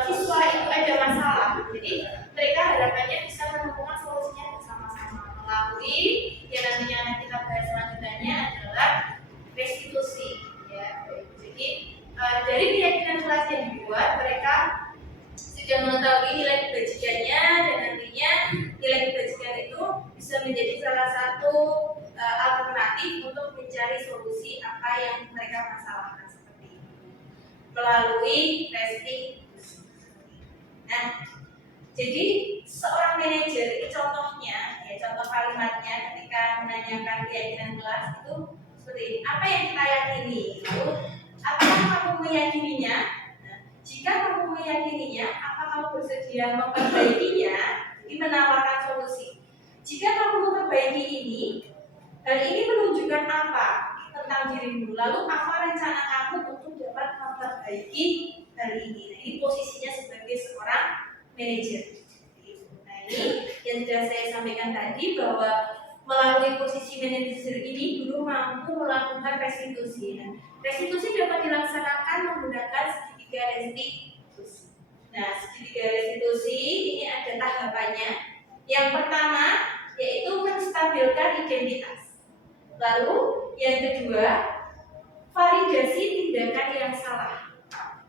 siswa itu ada masalah, jadi mereka harapannya bisa menemukan solusinya bersama-sama melalui yang nantinya kita bahas selanjutnya adalah restitusi. Ya, jadi dari keyakinan kelas yang dibuat, mereka sudah mengetahui nilai kebajikannya, dan nantinya nilai kebajikan itu bisa menjadi salah satu alternatif untuk mencari solusi apa yang mereka masalahkan seperti itu melalui restitusi. Nah, jadi seorang manajer itu contohnya, ya contoh kalimatnya ketika menanyakan keyakinan kelas itu seperti ini. Apa yang kita yakini? Lalu, apakah kamu meyakininya? Nah, jika kamu meyakininya, apa kamu bersedia memperbaikinya? Jadi menawarkan solusi. Jika kamu memperbaiki ini, hal ini menunjukkan apa tentang dirimu? Lalu apa rencana kamu untuk dapat memperbaiki hal ini? Nah, ini posisinya sebagai seorang manajer. Nah, ini yang sudah saya sampaikan tadi, bahwa melalui posisi manajer ini guru mampu melakukan restitusi. Nah, restitusi dapat dilaksanakan menggunakan segitiga restitusi. Nah, segitiga restitusi ini ada tahapannya. Yang pertama yaitu menstabilkan identitas. Lalu yang kedua, validasi tindakan yang salah.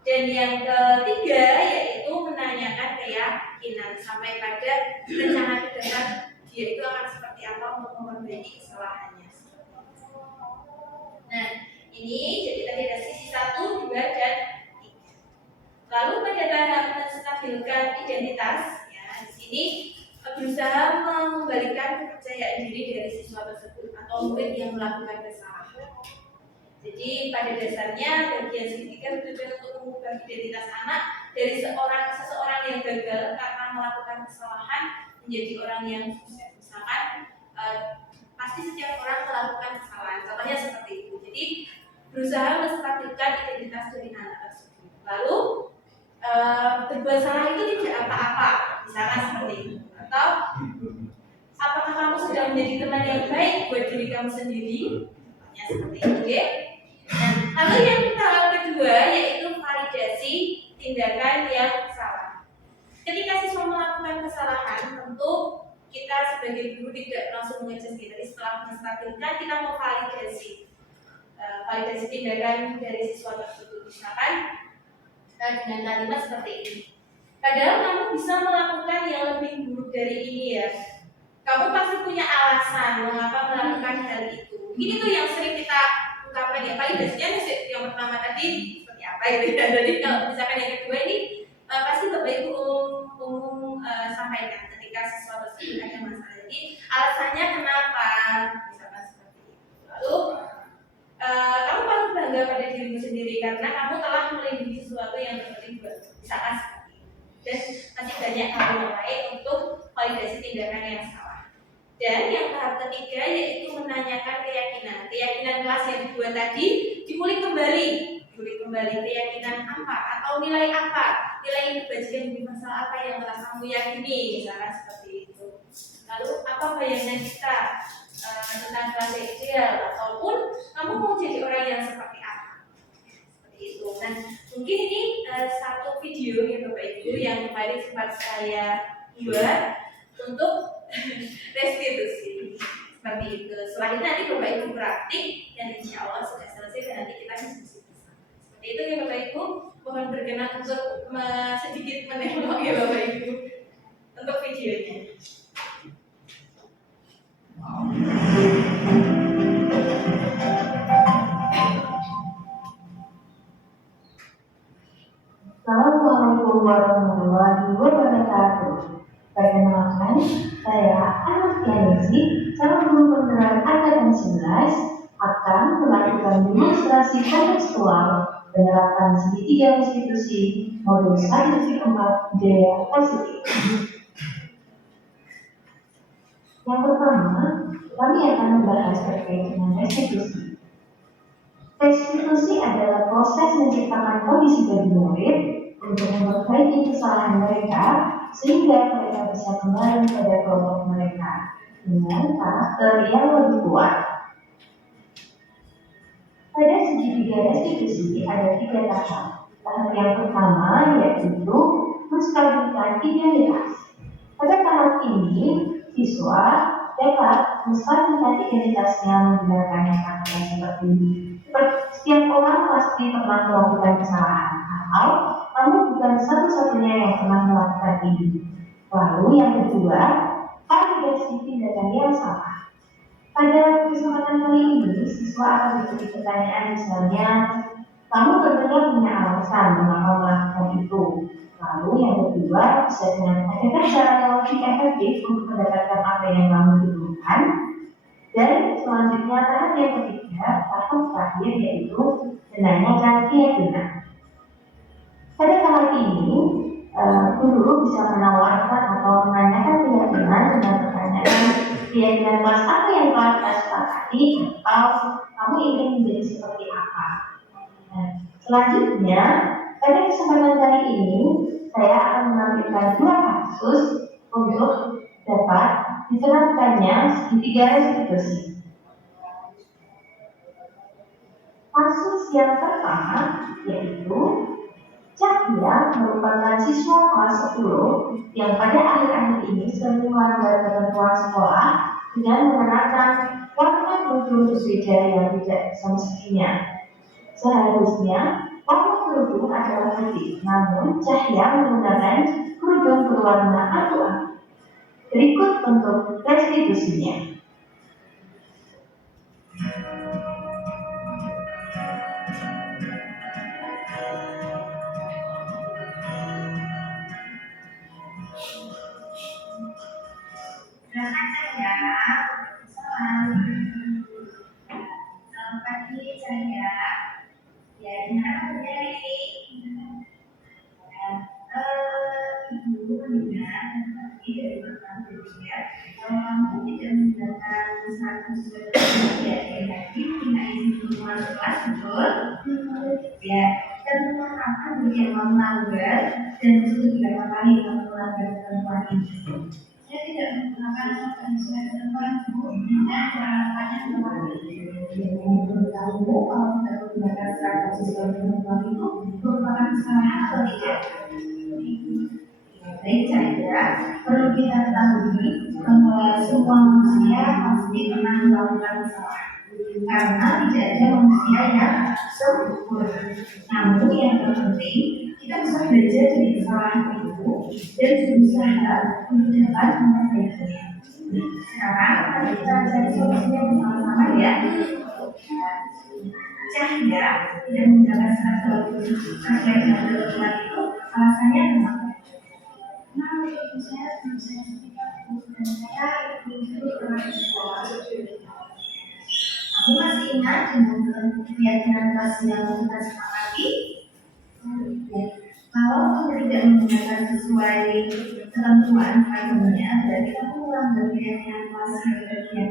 Dan yang ketiga yaitu menanyakan keyakinan sampai pada rencana ke depan dia itu akan seperti apa untuk memperbaiki kesalahannya. Nah, ini jadi tadi ada sisi 1, 2, dan 3. Lalu pada tahap menstabilkan identitas, ya di sini berusaha mengembalikan kepercayaan diri dari siswa tersebut atau murid yang melakukan kesalahan. Jadi pada dasarnya bagian segitiga bertujuan untuk mengubah identitas anak dari seseorang yang gagal karena melakukan kesalahan menjadi orang yang sukses. Misalkan pasti setiap orang melakukan kesalahan. Contohnya seperti itu. Jadi berusaha menstabilkan identitas dari anak tersebut. Lalu berbuat salah itu tidak apa-apa, misalkan seperti itu. Atau apakah kamu sudah menjadi teman yang baik buat diri kamu sendiri? Ya seperti itu, ya. Nah, lalu yang tahap kedua yaitu validasi tindakan yang salah. Ketika siswa melakukan kesalahan, tentu kita sebagai guru tidak langsung mengejek. Jadi setelah menstabilkan, kita mau validasi tindakan dari siswa tersebut. Misalkan dengan kalimat seperti ini. Padahal kamu bisa melakukan yang lebih buruk dari ini ya. Kamu pasti punya alasan mengapa melakukan hal itu. Ini tuh yang sering kita ungkapkan ya. Validasinya yang pertama tadi seperti apa gitu ya. Jadi kalau misalkan yang kedua ini pasti Bapak Ibu umum sampaikan ketika siswa tersebut ada masalah. Jadi alasannya kenapa? Misalkan seperti itu. Lalu kamu patut bangga pada dirimu sendiri karena kamu telah melindungi sesuatu yang terjadi misalkan seperti itu. Dan masih banyak hal yang lain untuk validasi tindakan yang salah. Dan yang tahap ketiga yaitu menanyakan keyakinan. Keyakinan kelas yang dibuat tadi diulik kembali keyakinan apa atau nilai apa, nilai kebajikan universal apa yang telah kamu yakini, misalkan seperti itu. Lalu apa bayangan kita tentang kelas ideal, ataupun kamu mau jadi orang yang seperti apa, seperti itu. Nah, mungkin ini satu video ya Bapak Ibu yang kemarin sempat saya buat untuk restitusi seperti itu. Setelah itu nanti Bapak Ibu praktik dan insya Allah sudah selesai dan nanti kita diskusi bersama. Seperti itu ya Bapak Ibu. Mohon berkenan untuk sedikit menengok ya Bapak Ibu untuk videonya. Assalamualaikum warahmatullahi wabarakatuh. Perkenalkan, saya Anastianisi, calon guru penerangan angkatan 11 akan melakukan demonstrasi kontekstual penerapan segitiga restitusi modul 1-4 budaya positif. Yang pertama, kami akan membahas terkait dengan restitusi. Restitusi adalah proses menciptakan kondisi bagi murid untuk memperbaiki kesalahan mereka sehingga mereka bisa kembali pada kelompok mereka dengan karakter yang lebih kuat. Pada segitiga restitusi ada 3 tahap. Tahap yang pertama yaitu menstabilkan identitas. Pada tahap ini, siswa dapat menstabilkan identitasnya menggunakan kata seperti ini. Setiap orang pasti pernah melakukan kesalahan atau kamu bukan satu-satunya yang pernah melakukan ini. Lalu yang kedua, validasi tindakan yang salah. Pada kesempatan kali ini, siswa akan diberi pertanyaan misalnya, kamu tentunya punya alasan mengapa melakukan itu. Lalu yang kedua, bisa dengan adakah cara yang lebih efektif untuk mendapatkan apa yang kamu butuhkan. Dan selanjutnya tahap yang ketiga, tahap terakhir yaitu menanyakan keyakinan. Pada tahap ini, guru bisa menawarkan atau menanyakan keyakinan dengan pertanyaan keyakinan kelas apa yang telah kita sepakati atau kamu ingin menjadi seperti apa. Nah, selanjutnya, pada kesempatan kali ini, saya akan menampilkan 2 kasus untuk dapat diterapkannya segitiga restitusi. Kasus yang pertama yaitu Cahya merupakan siswa kelas 10 yang pada akhir-akhir ini sering melanggar ketentuan sekolah dengan mengenakan warna kerudung berbeda yang tidak semestinya. Seharusnya warna kerudung adalah putih, namun Cahya menggunakan kerudung berwarna abu-abu. Berikut untuk restitusinya. Selamat Cahya. Selamat pagi Cahya. Ya, gimana kerja ini? Ibu mendengar tadi dari Bapak Dirjen kalau kamu tidak menggunakan satu sesuai ya tadi minta izin keluar kelas, betul? Ya, ketentuan apa yang kamu melanggar dan itu berapa kali kamu melanggar ketentuan ini? Saya tidak menggunakan satu sesuai ketentuan Bu, dan peralatannya kemarin. Yang tahu kalau tidak menggunakan seragam sesuai ketentuan itu merupakan kesalahan atau tidak? Baik saja, perlu kita ketahui bahwa semua manusia pasti pernah melakukan kesalahan. Karena tidak ada manusia yang sempurna. Namun yang terpenting kita bisa belajar dari kesalahan itu dan berusaha untuk dapat memperbaikinya. Sekarang kita cari solusinya bersama-sama ya. Cahya tidak menggunakan seragam sesuai dengan ketentuan itu alasannya kenapa? Aku masih ingat dengan keyakinan kelas yang kita sepakati. Kalau kamu tidak menggunakan sesuai ketentuan paginya, berarti kamu melanggar keyakinan kelas yang bagian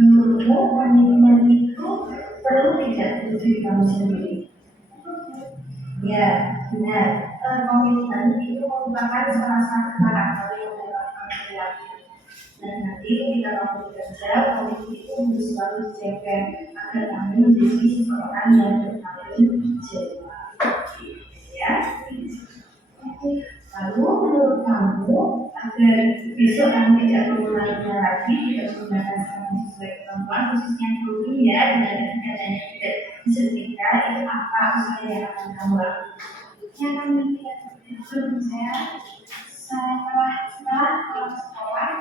menurutmu komitmen itu perlu tidak untuk diri kamu sendiri? Ya, benar. Komitmen itu merupakan salah satu karakter yang dapat kamu miliki. Dan nanti ketika kamu bekerja, komitmen itu harus selalu dijaga agar kamu menjadi seseorang yang bertanggung jawab. Ya. Lalu menurut kamu agar besok kamu tidak mengulanginya lagi, tidak menggunakan seragam sesuai ketentuan, khususnya kerudung ya, dengan adanya tidak disetrika, itu apa usaha yang akan kamu lakukan? Yang kami kerudung saya setelah pulang sekolah.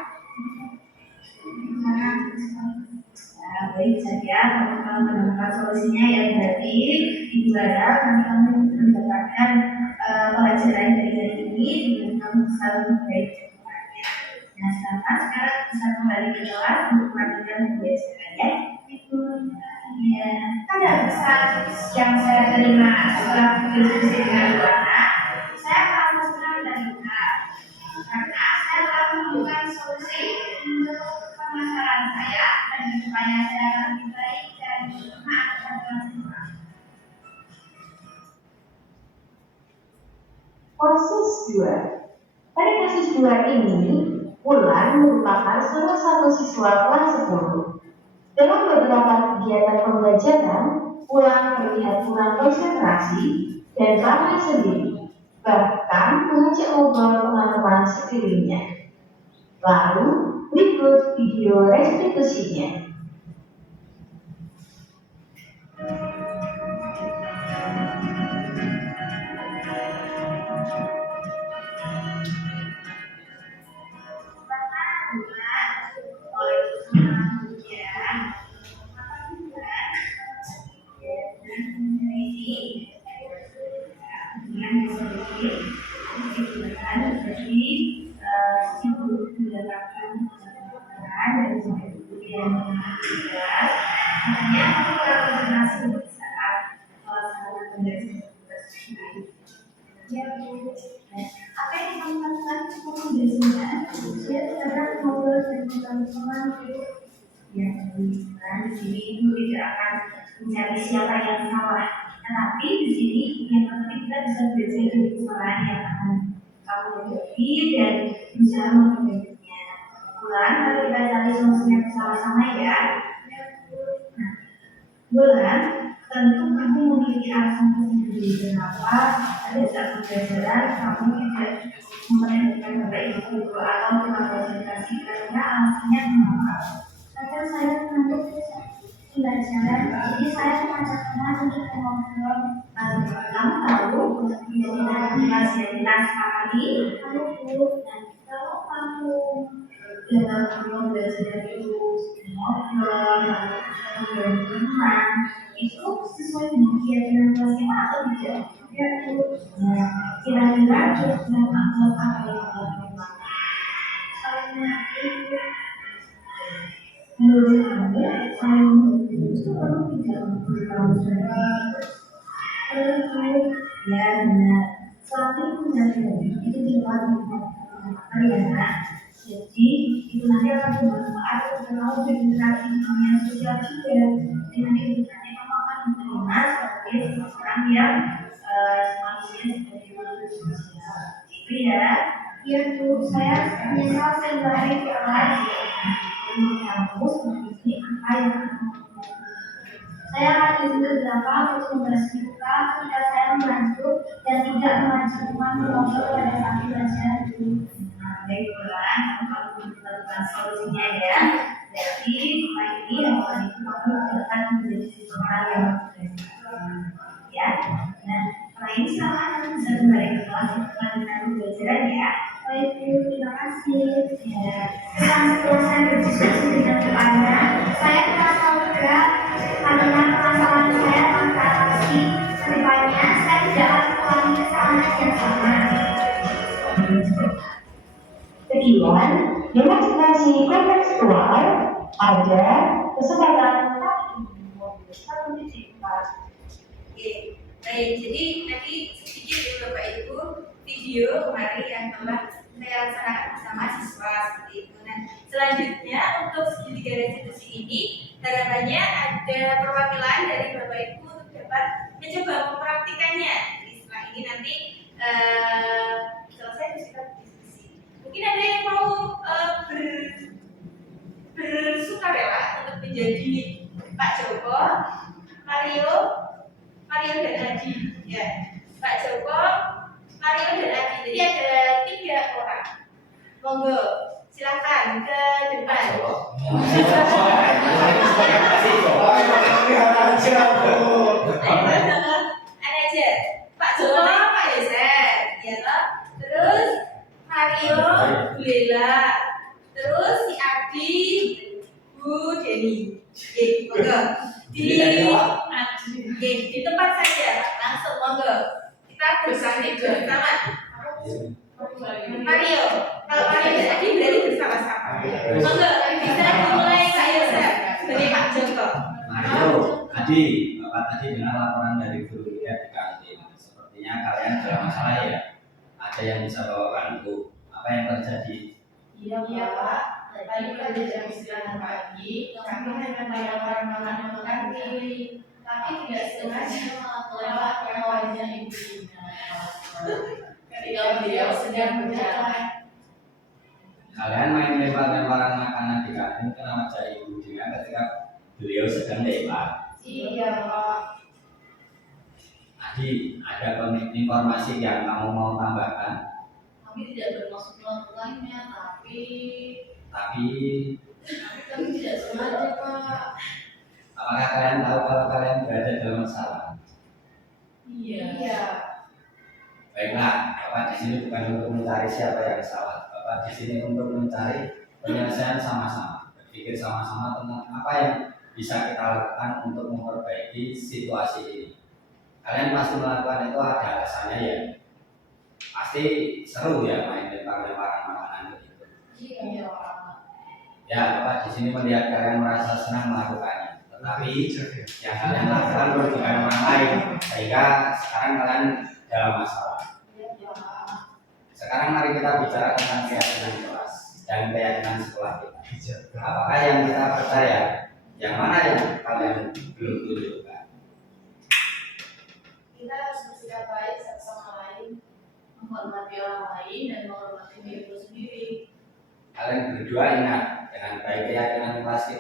Nah, baik saja, kalau menemukan solusinya ya berarti Ibu harap kami mendapatkan pelajaran dari hari ini dengan kamu selalu memperbaiki kedepannya. Nah, sekarang bisa kembali ke kelas untuk melanjutkan pembelajaran ya. Ya, ada pesan yang saya terima setelah berdiskusi dengan Bu Ana. Saya akan Kasus 2. Pada kasus 2 ini, Wulan merupakan salah satu siswa kelas 10. Dalam beberapa kegiatan pembelajaran, Wulan terlihat kurang konsentrasi dan ramai sendiri, bahkan mengajak ngobrol teman-teman sekelilingnya. Lalu, berikut video restitusinya. Apa yang dilakukan biasanya? Dia kadang ngobrol dengan teman-teman yang di sini itu tidak akan mencari siapa yang salah. Tetapi di sini yang penting kita bisa belajar dari kesalahan yang akan kamu hadapi dan bisa memperbaikinya. Bulan, mari kita cari solusinya bersama-sama ya. Nah, Bulan, tentu kamu memiliki alasan tersendiri kenapa pada saat pembelajaran kamu tidak memperhatikan baik itu atau tidak konsentrasi karena alasannya kenapa? Kadang saya mengantuk pembelajaran, jadi saya mengajak teman untuk ngobrol. Kamu tahu identitas kami, Dan kalau kamu dalam kamu belajar itu ngobrol, dengan teman, itu sesuai dengan keyakinan kelasnya atau tidak? ya Bu, Kira-kira dalam amplop apa yang kamu terima? saya mengerti Menurut kamu, saya itu perlu tidak memberitahu saya? Ya benar. Selalu menyadari itu tidak ya. Jadi itu nanti akan bermanfaat untuk kamu berinteraksi dengan sosial juga. Dengan kehidupannya kamu akan diterima sebagai orang yang manusia sebagai makhluk sosial. Itu ya. ya Bu, saya menyesal sembari kelas. Kamu seperti apa yang kamu lakukan? Saya akan disuruh belakang untuk membahas buka ketika saya membantu dan tidak mengajak teman ngobrol pada saat belajar. Baiklah, kamu melakukan solusinya ya. Jadi setelah ini harapan itu kamu akan menjadi seseorang yang ya. Nah, setelah ini silakan bisa kembali ke kelas untuk melanjutkan pembelajaran ya. Baik Bu, terima kasih. Ya. Setelah saya berdiskusi dengan Anda, saya merasa lega karena permasalahan saya mengatasi kedepannya saya tidak akan mengulangi kesalahan yang sama. Sekian, dengan situasi kontekstual, ada kesempatan Oke, baik. Jadi nanti sedikit ya Bapak Ibu video kemarin yang telah saya laksanakan bersama siswa seperti itu. Nah, selanjutnya untuk segitiga restitusi ini harapannya ada perwakilan dari Bapak Ibu untuk dapat mencoba mempraktikannya. Jadi setelah ini nanti selesai kita diskusi. Mungkin ada yang mau bersukarela untuk menjadi Pak Joko, Mario dan Adi, ya. Pak Joko, Mario dan Adi. Jadi ada 3 orang. Monggo, silakan ke depan. Ada aja. Pak Joko, Pak Yosef, ya toh. Terus Mario, Bu Lela. Terus si Adi, Bu Deni. Oke, monggo. Di tempat saja, langsung monggo. Kita bersanding bersama. Mario, kalau Mario dan Adi berarti bersama-sama. Monggo, bisa dimulai Kak Yosef sebagai Pak Joko. Mario, Adi, Bapak tadi dengar laporan dari guru lihat di kantin. Sepertinya kalian ada masalah ya. Ada yang bisa bawa bantu. Apa yang terjadi? Iya Pak, tadi pada jam istirahat pagi, kami hanya banyak orang makan kiri, tapi tidak sengaja malah kelewat yang wajah ibunya. ketika beliau sedang berjalan. Kalian main lempar-lemparan makanan di kantin kenapa jadi ibu dengan ketika beliau sedang lempar? Iya, Pak. Adi, ada informasi yang kamu mau tambahkan? Kami tidak bermaksud melakukannya, tapi Tapi kami tidak sengaja, Pak. apakah kalian tahu kalau kalian berada dalam masalah? Iya. Baiklah, Bapak di sini bukan untuk mencari siapa yang salah. Bapak di sini untuk mencari penyelesaian sama-sama. Berpikir sama-sama tentang apa yang bisa kita lakukan untuk memperbaiki situasi ini. Kalian pasti melakukan itu ada alasannya ya. Pasti seru ya main lempar-lemparan makanan begitu. Iya, Pak. Ya, Bapak di sini melihat kalian merasa senang melakukannya. Tetapi yang kalian lakukan merugikan orang lain, sehingga sekarang kalian dalam masalah. Sekarang mari kita bicara tentang keyakinan kelas dan keyakinan sekolah kita. Apakah yang kita percaya, yang mana yang kalian belum tunjukkan? Kita harus bersikap baik satu sama lain. Menghormati orang lain dan menghormati diri sendiri. Kalian berdua ingat dengan baik keyakinan kelas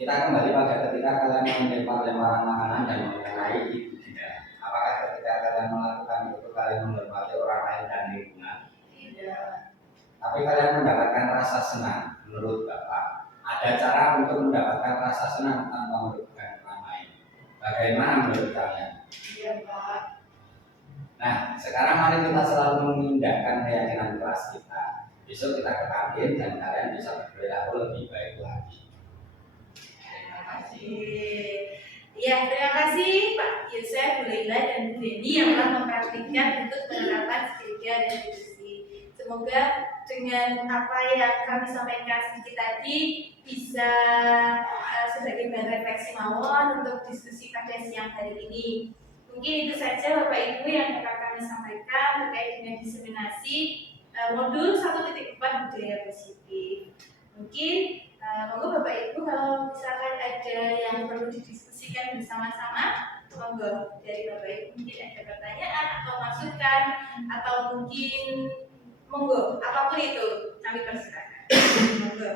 kita kembali pada ketika kalian melempar-lemparan makanan dan mengenai itu tidak. Apakah ketika kalian melakukan itu kalian menghormati orang lain dan lingkungan? Tidak. Tapi kalian mendapatkan rasa senang. Menurut Bapak, ada cara untuk mendapatkan rasa senang tanpa merugikan orang lain. Bagaimana menurut kalian? Iya, Pak. Nah, sekarang mari kita selalu mengindahkan keyakinan kelas kita. Besok kita ke kantin dan kalian bisa berperilaku lebih baik lagi. Terima kasih. Ya, terima kasih Pak Yosef, Bu Leila, dan Bu Deni yang telah mempraktikkan untuk penerapan segitiga dan diskusi. Semoga dengan apa yang kami sampaikan sedikit tadi bisa sebagai bahan refleksi mawon untuk diskusi pada siang hari ini. Mungkin itu saja Bapak Ibu yang dapat kami sampaikan terkait dengan diseminasi modul 1.4 budaya positif. Mungkin monggo Bapak Ibu kalau misalkan ada yang perlu didiskusikan bersama-sama, monggo dari Bapak Ibu mungkin ada pertanyaan atau masukan atau mungkin monggo apapun itu kami persilakan. Monggo.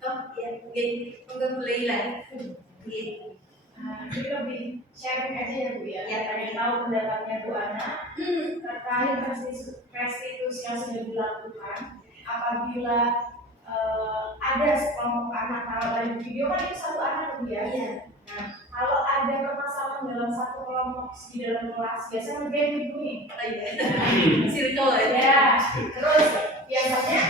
Oh ya, mungkin monggo Bu Leila. Mungkin. Ini lebih sharing aja ya Bu ya. Ya, Pengen tahu pendapatnya Bu Ana terkait restitusi yang sudah dilakukan apabila ada sekelompok anak, kalau dari video kan itu satu anak Bu ya. Iya. Nah, kalau ada permasalahan dalam satu kelompok di dalam kelas, biasanya nge-game ibu nih. Oh iya. Circle ya. Ya, terus biasanya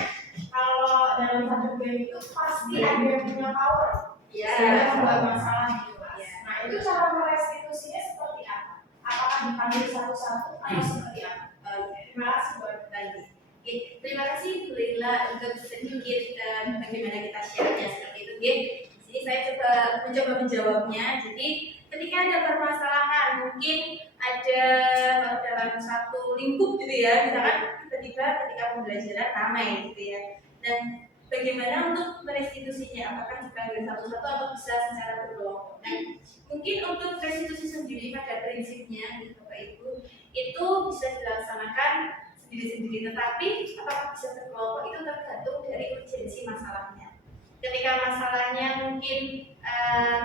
kalau dalam satu game itu pasti ada yang punya power, Iya. sehingga membuat masalah di kelas. Iya. Nah, itu cara merestitusinya seperti apa? Apakah dipanggil satu-satu atau seperti apa? Oh iya. Terima kasih buat Baik. Oke, terima kasih Bu Leila untuk sedikit bagaimana kita share-nya seperti itu. Oke, di sini saya mencoba menjawabnya. Jadi ketika ada permasalahan, mungkin ada dalam satu lingkup gitu ya, misalkan tiba-tiba ketika pembelajaran ramai gitu ya. Dan bagaimana untuk merestitusinya? Apakah dipanggil satu-satu atau bisa secara berkelompok? Nah, mungkin untuk restitusi sendiri pada prinsipnya, gitu, Bapak Ibu, itu bisa dilaksanakan sendiri-sendiri, tetapi apakah bisa berkelompok itu tergantung dari urgensi masalahnya. Ketika masalahnya mungkin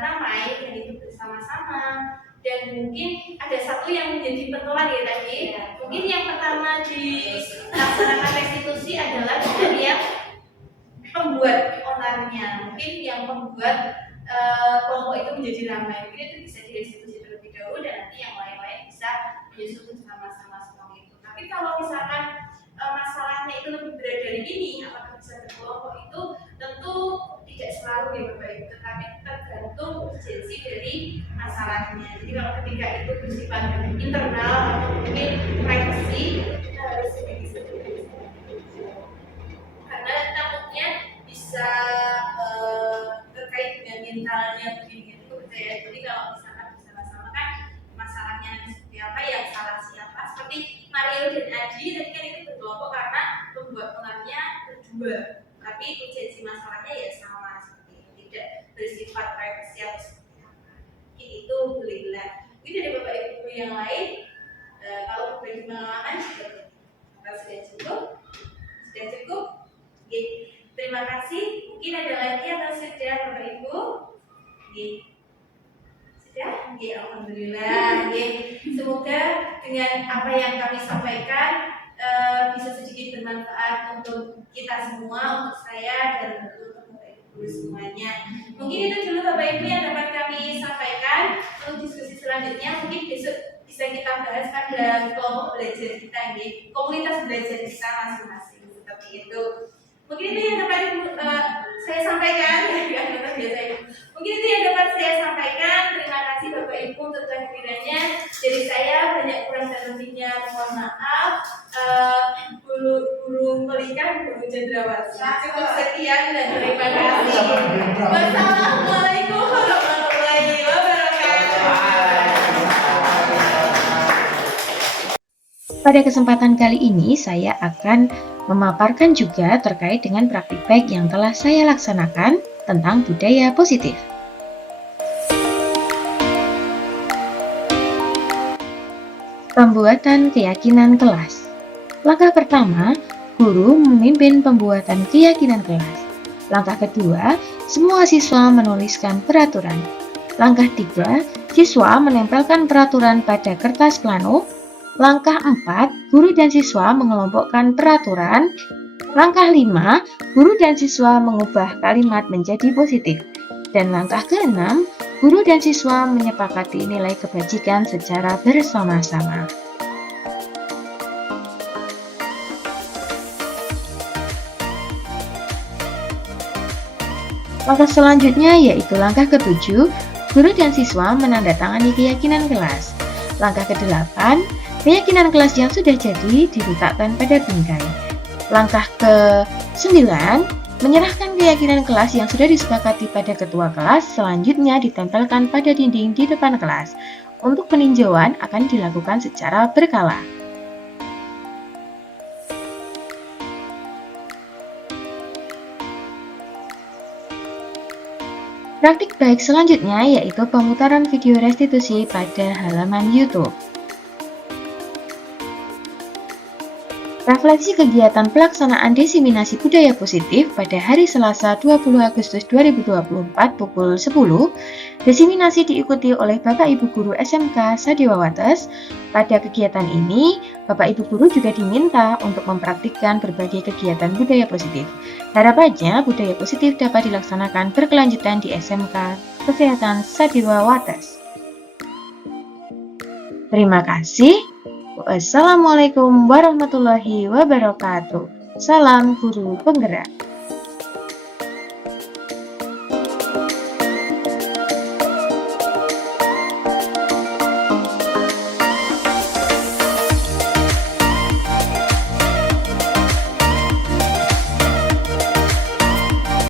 ramai dan itu bersama-sama, dan mungkin ada satu yang menjadi pentolan ya tadi. Mungkin yang pertama dilaksanakan restitusi adalah dari yang pembuat onarnya, mungkin yang membuat kelompok itu menjadi ramai. Mungkin itu bisa direstitusi terlebih dahulu dan nanti yang lain-lain bisa disusun sama-sama seperti itu. Tapi kalau misalkan masalahnya itu lebih berat dari ini, apakah bisa berkelompok itu tentu tidak selalu ya Bapak Ibu, tetapi tergantung urgensi dari masalahnya. Jadi kalau ketika itu bersifat internal atau mungkin privacy, kita harus sendiri-sendiri. Karena takutnya bisa terkait dengan mentalnya begini itu percaya. Jadi kalau misalkan bersama-sama kan masalahnya seperti apa, yang salah siapa, seperti Mario dan Adi tadi kan itu berkelompok karena pembuat onarnya berdua, tapi urgensi masalahnya ya sama seperti itu, tidak bersifat privacy atau seperti apa. Mungkin itu bolehlah. Mungkin dari Bapak Ibu yang lain berbagi pengalaman seperti itu. Apakah sudah cukup? Sudah cukup? Oke. Terima kasih. Mungkin ada lagi atau sudah Bapak Ibu? Oke. Sudah? Oke, alhamdulillah. Oke. Semoga dengan apa yang kami sampaikan bisa sedikit bermanfaat untuk kita semua, untuk saya dan untuk Bapak Ibu semuanya. Mungkin itu dulu Bapak Ibu yang dapat kami sampaikan. Untuk diskusi selanjutnya mungkin besok bisa kita bahas pada kelompok belajar kita ini, komunitas belajar kita masing-masing seperti itu. Mungkin itu yang dapat saya sampaikan. Mungkin itu yang dapat saya sampaikan. Terima kasih Bapak Ibu untuk kehadirannya. Jadi saya banyak kurang dan lebihnya mohon maaf. Burung pelikan, burung cendrawasih. Cukup sekian dan terima kasih. Wassalamualaikum warahmatullahi wabarakatuh. Pada kesempatan kali ini saya akan memaparkan juga terkait dengan praktik baik yang telah saya laksanakan tentang budaya positif. Pembuatan keyakinan kelas. Langkah pertama, guru memimpin pembuatan keyakinan kelas. Langkah kedua, semua siswa menuliskan peraturan. Langkah 3, siswa menempelkan peraturan pada kertas plano. Langkah 4, guru dan siswa mengelompokkan peraturan. Langkah 5, guru dan siswa mengubah kalimat menjadi positif. Dan langkah ke-6, guru dan siswa menyepakati nilai kebajikan secara bersama-sama. Langkah selanjutnya yaitu langkah ke-7, guru dan siswa menandatangani keyakinan kelas. Langkah ke-8, keyakinan kelas yang sudah jadi diletakkan pada bingkai. Langkah ke-9, menyerahkan keyakinan kelas yang sudah disepakati pada ketua kelas, selanjutnya ditempelkan pada dinding di depan kelas. Untuk peninjauan akan dilakukan secara berkala. Praktik baik selanjutnya yaitu pemutaran video restitusi pada halaman YouTube. Refleksi kegiatan pelaksanaan diseminasi budaya positif pada hari Selasa 20 Agustus 2024 pukul 10. Diseminasi diikuti oleh Bapak Ibu Guru SMK Sadewa Wates. Pada kegiatan ini, Bapak Ibu Guru juga diminta untuk mempraktikkan berbagai kegiatan budaya positif. Harapannya, budaya positif dapat dilaksanakan berkelanjutan di SMK Kesehatan Sadewa Wates. Terima kasih. Wassalamualaikum warahmatullahi wabarakatuh. Salam guru penggerak.